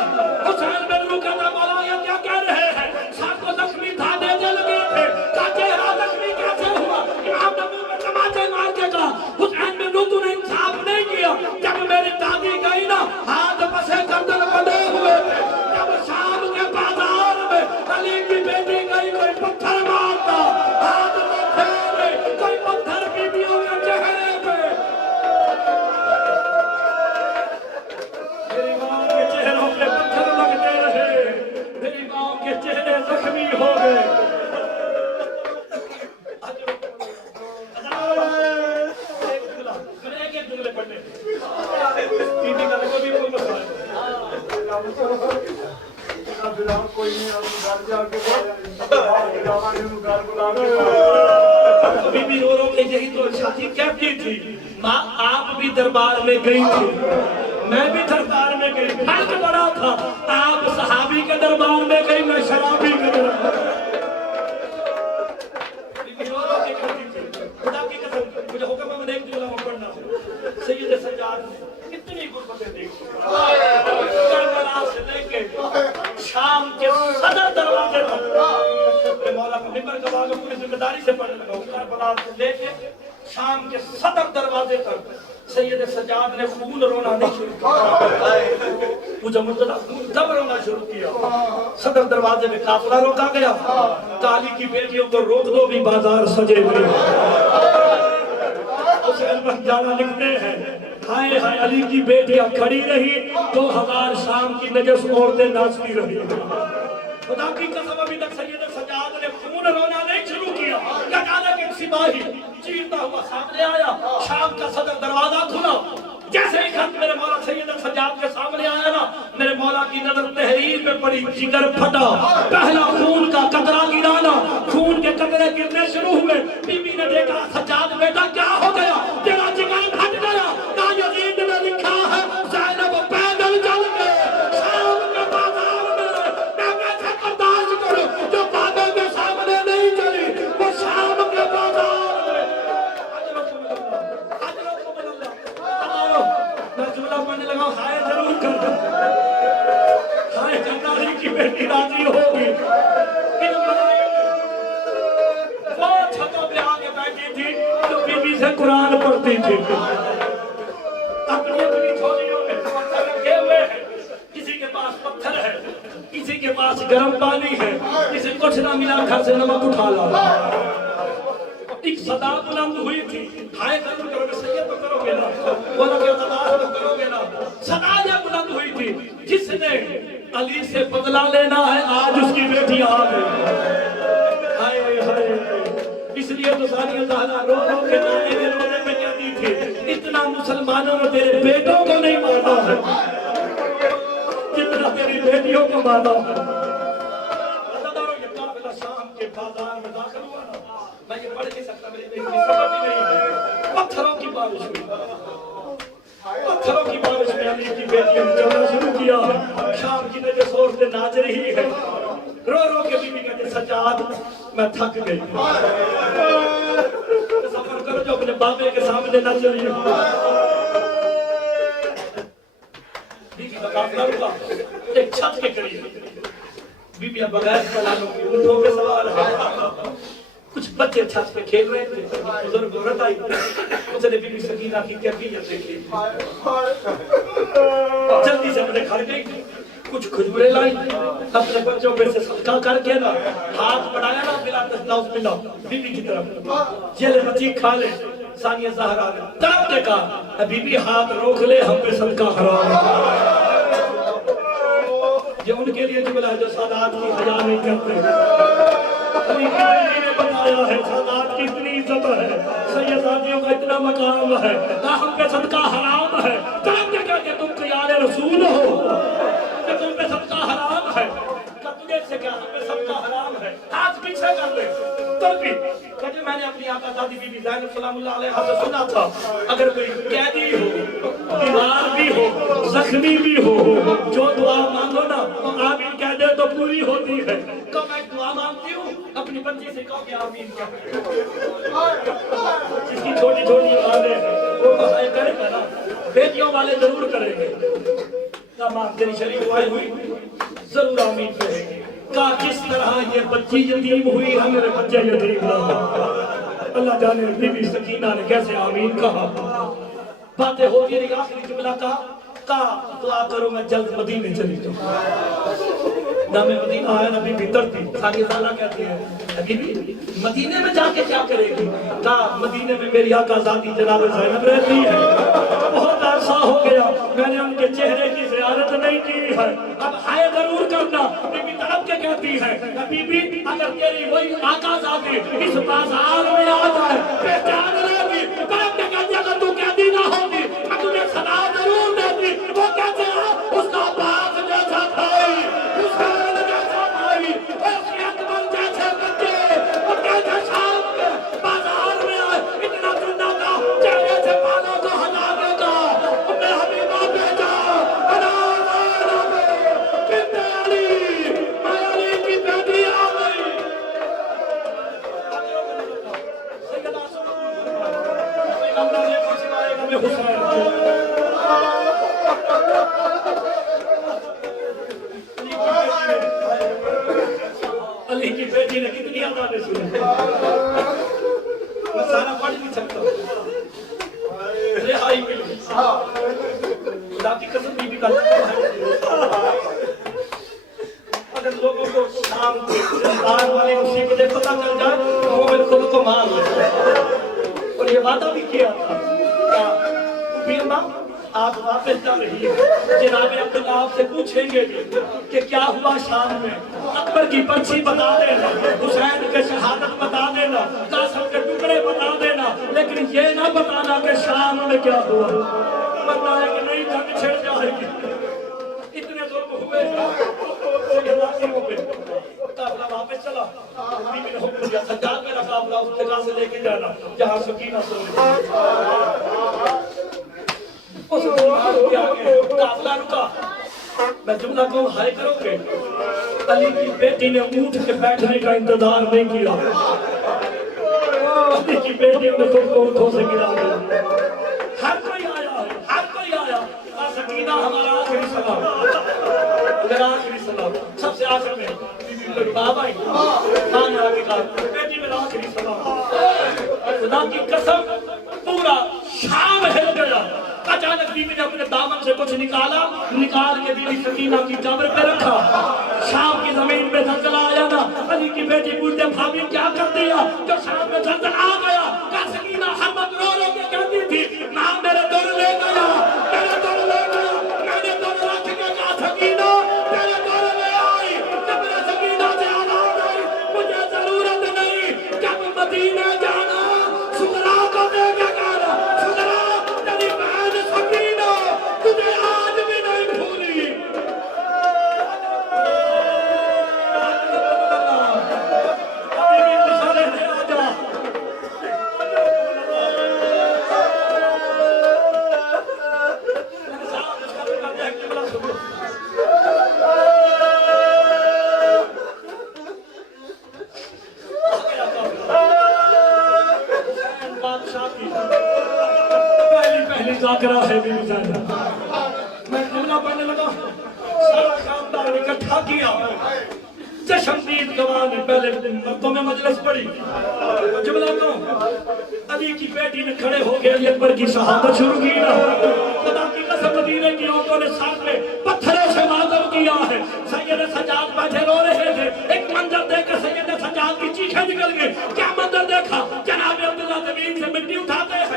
حسین بن روح کہتا مولا یہ کیا کہہ رہے ہیں؟ سر کو زخمی تھا, دینے لگے تھے, کا چہرہ زخمی کیسے ہوا؟ امام نے منہ میں تماچے مار کے کہا حسین بن روح تو نے انصاف نہیں کیا. جب میری دادی گئی نا ہاتھ پسے گردن بندے ہوئے تھے, جب شام کے بازار میں علی کی بیٹی گئی کوئی پتھر مارتا, ہاتھ تو پھیرے کوئی پتھر بیویوں کے چہرے پہ. میری ماں کے چہروں پہ پتھر لگتے رہے, میری ماں کے چہرے زخمی ہو گئے. بی بی رو رو کے یہی تو شادی کہتی تھی ماں آپ بھی دربار میں گئی تھی, میں بھی دربار میں گئی. فرق بڑا تھا, آپ صحابی کے دربار میں گئی, میں شرابی کے دربار. بی بی رو رو کے کہتی تھی خدا کی قسم مجھے حکم ہے میں ایک جملہ پڑھنا. سید سجاد نے کتنی غربتیں دیکھی, کربلا سے لے کے شام کے صدر دروازے تک. مولا کو ممبر کا باغ پوری ذمہ داری سے پڑھنے لگا. کربلا سے لے کے شام کے صدر دروازے تک سید سجاد نے خون رونا نہیں شروع کیا. مجھے مرتضی خون دم رونا شروع کیا. صدر دروازے میں قافلہ روکا گیا, کالی کی بیٹیوں کو روک دو بھی بازار سجے ہوئے. حسین بن جانا لکھتے ہیں ہائے ہائے علی کی بیٹیاں کھڑی رہی, 2000 شام کی نجس عورتیں ناچتی رہی. خدا کی قسم ابھی تک سید سجاد نے خون رونا نہیں شروع کیا. اچانک ایک سپاہی چیرتا ہوا سامنے آیا, شام کا صدر دروازہ کھلا. جیسے ہی خط میرے مولا سید سجاد کے سامنے آیا نا, میرے مولا کی نظر تحریر پہ پڑی, جگر پھٹا, پہلا خون کا قطرہ گرانا, خون کے قطرے گرنے شروع ہوئے. بی بی نے دیکھا سجاد بیٹا کیا ہو گیا, تیرا جگر پھٹ گیا. نا یزید نے لکھا ہے زینب پیدل چل کے شام کے بازار میں, میں کیسے برداشت کروں جو بابے کے سامنے نہیں چلی, وہ شام کے بازار میں. میں جملہ پڑھنے لگا ہائے ضرور کرنا, ہائے کناری کی بیٹی راضی ہوگی. وہ چھتوں پہ آگے بیٹھی تھی جو بی بی سے قرآن پڑھتی تھی. اپنی اپنی جھولیوں میں پتھر رکھے ہوئے ہیں, کسی کے پاس پتھر ہے, کسی کے پاس گرم پانی ہے, کسی کچھ نہ ملا گھر سے نمک اٹھا لا. ایک صدا بلند ہوئی تھی ہائے ضرور کرو گے, سید تو کرو گے نا, بولو گے عطا تو کرو گے نا. صدا یہ بلند ہوئی تھی جس نے علی سے بدلہ لینا ہے آج اس کی بیٹی آ گئی. ہائے ہائے, اس لیے تو ثانیہ زہرا رو رو کے نانے کے روزے میں کہتی تھی اتنا مسلمانوں نے تیرے بیٹوں کو نہیں مارا ہے جتنا تیری بیٹیوں کو مارا ہے. یہ قافلہ شام کے بازار میں داخل ہوا نا, میں یہ پڑھ نہیں سکتا, میری بیٹی کی سمجھ ہی نہیں ہے. پتھروں کی بارش ہوئی, پتھروں کی بارش میں علی کی بیٹیوں نے چلنا شروع کیا. شام کی نجس عورتیں ناچ رہی ہے, رو رو کے بی بی کہتے سجاد میں تھک گئی. سفر کرو جو اپنے بابے کے سامنے نہ چلی. بی بی کا قافلہ رکا ایک چھت کے قریب. بی بی بغیر پلانوں کی اونٹوں پہ سوار ہے. کچھ بچے چھت پہ کھیل رہے تھے. بزرگ عورت آئی, اس نے بی بی سکینہ کی کیفیت دیکھی, جلدی سے اپنے گھر گئی, کچھ کھجورے لائی, اپنے بچوں پہ سے صدقہ کر کے نا ہاتھ بڑھایا نا, بلا تسلا اس پہ لاؤ بی بی کی طرف, یہ لے بچی کھا لے. ثانیہ زہرا نے تب نے کہا اے بی بی ہاتھ روک لے ہم پہ صدقہ حرام ہے۔ یہ ان کے لیے جملہ ہے جو سادات کی حیا نہیں کرتے۔ علی کی بیٹی نے بتایا ہے سادات کی اتنی عزت ہے، سیداتیوں کا اتنا مقام ہے، ہم پہ صدقہ حرام ہے۔ تب نے کہا کہ تم خیال رسول ہو کہ تم پہ صدقہ حرام ہے، تجھے سے کیا ہم پہ صدقہ حرام ہے، ہاتھ پیچھے کر لے۔ تب بھی کہ میں نے اپنی آقا دادی بی بی زینب سلام اللہ علیہ سے سنا تھا اگر کوئی قیدی ہو، بیمار بھی ہو، زخمی بھی ہو، جو دعا مانگو نا تو آمین کہہ دے تو پوری ہوتی ہے۔ کہ میں دعا مانگتی ہوں اپنی بچی سے کہو کہ آمین کہہ دے۔ جس کی چھوٹی چھوٹی اولادیں ہیں وہ بھائی کرے گا نا، بیٹیوں والے ضرور کریں گے۔ تمام تیری شریف آئی ہوئی ضرور آمین کہیں گے۔ کہا کس طرح یہ بچی یتیم ہوئی ہے میرے بچے یتیم نہ ہو۔ اللہ جانے بی بی سکینہ نے کیسے آمین کہا۔ باتیں ہوتی رہی، آخری جملہ کہا دعا کرو میں جلد مدینے چلی جاؤں۔ نام مدینہ آیا نبی بھی ترتی ثانیہ زہرا کہتے ہیں نبی بھی مدینے میں جا کے کیا کرے گی؟ کہا مدینے میں میری آقا ذاتی جناب زینب رہتی ہے، بہت عرصہ ہو گیا میں نے ان کے چہرے کی زیارت نہیں کی ہے، اب آئے ضرور کرنا۔ بی بی تڑپ کے کہتی ہے نبی بھی اگر تیری وہی آقا ذاتی اس بازار میں آ جائے پہچان لے گی، تڑپ کے کہتی اگر تو قیدی نہ ہوگی میں تجھے صدا ضرور دیتی۔ وہ کہتے ہیں اس کا باپ جیسا بھائی، حسین جیسا بھائی، اس کے اکبر جیسے بچے، وہ کہتے ہیں شام کے بازار میں آئے اتنا چندہ تھا چہرے سے بالوں کو ہٹانے کا اپنے حبیبہ بھیجا انانا میں بنت علی، میں علی کی بیٹی آ گئی۔ سیدہ پیغمبر نے کچھ سوائے گا میں حسین علی کی بیٹی نے کتنی آزادیں سنی، میں سارا پڑھ نہیں سکتا، رہائی ملی خدا کی قسم بی بی کا لقب ہے۔ اگر لوگوں کو شام کے آنے والی مصیبتیں پتہ چل جائے تو وہ میرے خود کو مار لے۔ اور یہ وعدہ بھی کیا تھا بیمہ آپ واپس جا رہی ہے، جناب عبداللہ آپ سے پوچھیں گے کہ کیا ہوا شام میں، اکبر کی پرچی بتا دینا، حسین کے شہادت بتا دینا، قاسم کے ٹکڑے بتا دینا، لیکن یہ نہ بتانا کہ شام میں کیا ہوا، ورنہ ایک نئی جنگ چھڑ جائے گی۔ اتنے ظلم ہوئے سیداتیوں پہ، قافلہ واپس چلا، بی بی نے حکم دیا سجاد میرا قافلہ اس جگہ سے لے کے جانا جہاں سکینہ سو رہی۔ اس کے آگے قافلہ رکا، میں جملہ کو ہائے کرو گے، علی کی بیٹی نے اونٹ کے بیٹھنے کا انتظار نہیں کیا، علی کی بیٹی نے خود کو اونٹوں سے گرا دیا۔ ہر کوئی آیا ہے، ہر کوئی آیا، سکینہ ہمارا آخری سلام، میرا آخری سلام، سب سے آخر میں بابا ہی ماں نے آگے کہا بیٹی میرا آخری سلام۔ خدا کی قسم پورا شام ہل گیا۔ اچانک بی بی نے اپنے دامن سے کچھ نکال کے بی بی سکینہ کی قبر پہ رکھا۔ شام کی زمین پہ زلزلہ آیا نا، علی کی بیٹی پوچھتے بھابی کیا کر دیا جو شام میں زلزلہ آ گیا؟ کہا سکینہ ہر وقت رو رو کے کہتی تھی نہ میرے دور لے گیا، میرے دور لے گیا، میں نے دور رکھ کے کہا سکینہ میرے دور لے آئی، جب میں سکینہ سے آواز آئی مجھے ضرورت نہیں جب مدینے جانا سغرا کو دے کے کہنا سغرا تیری بہن سکینہ تجھے آج بھی نہیں بھولی۔ پہلی ذاکرہ ہے بی بی زینب، میں جملہ پڑھنے لگا، سارا خاندان اکٹھا کیا، چشمدید گواہ نے پہلے مردوں میں مجلس پڑھی، جملہ کہوں علی کی بیٹی نے کھڑے ہو کے علی اکبر کی شہادت شروع کی نا، خدا کی قسم مدینے کی عورتوں نے ساتھ میں پتھروں سے معذر کیا ہے۔ سید سجاد بیٹھے رو رہے تھے، ایک منظر دیکھ کر سید سجاد کی چیخیں نکل گئی، کیا منظر دیکھا؟ جناب عبداللہ زمین سے مٹی اٹھاتے ہیں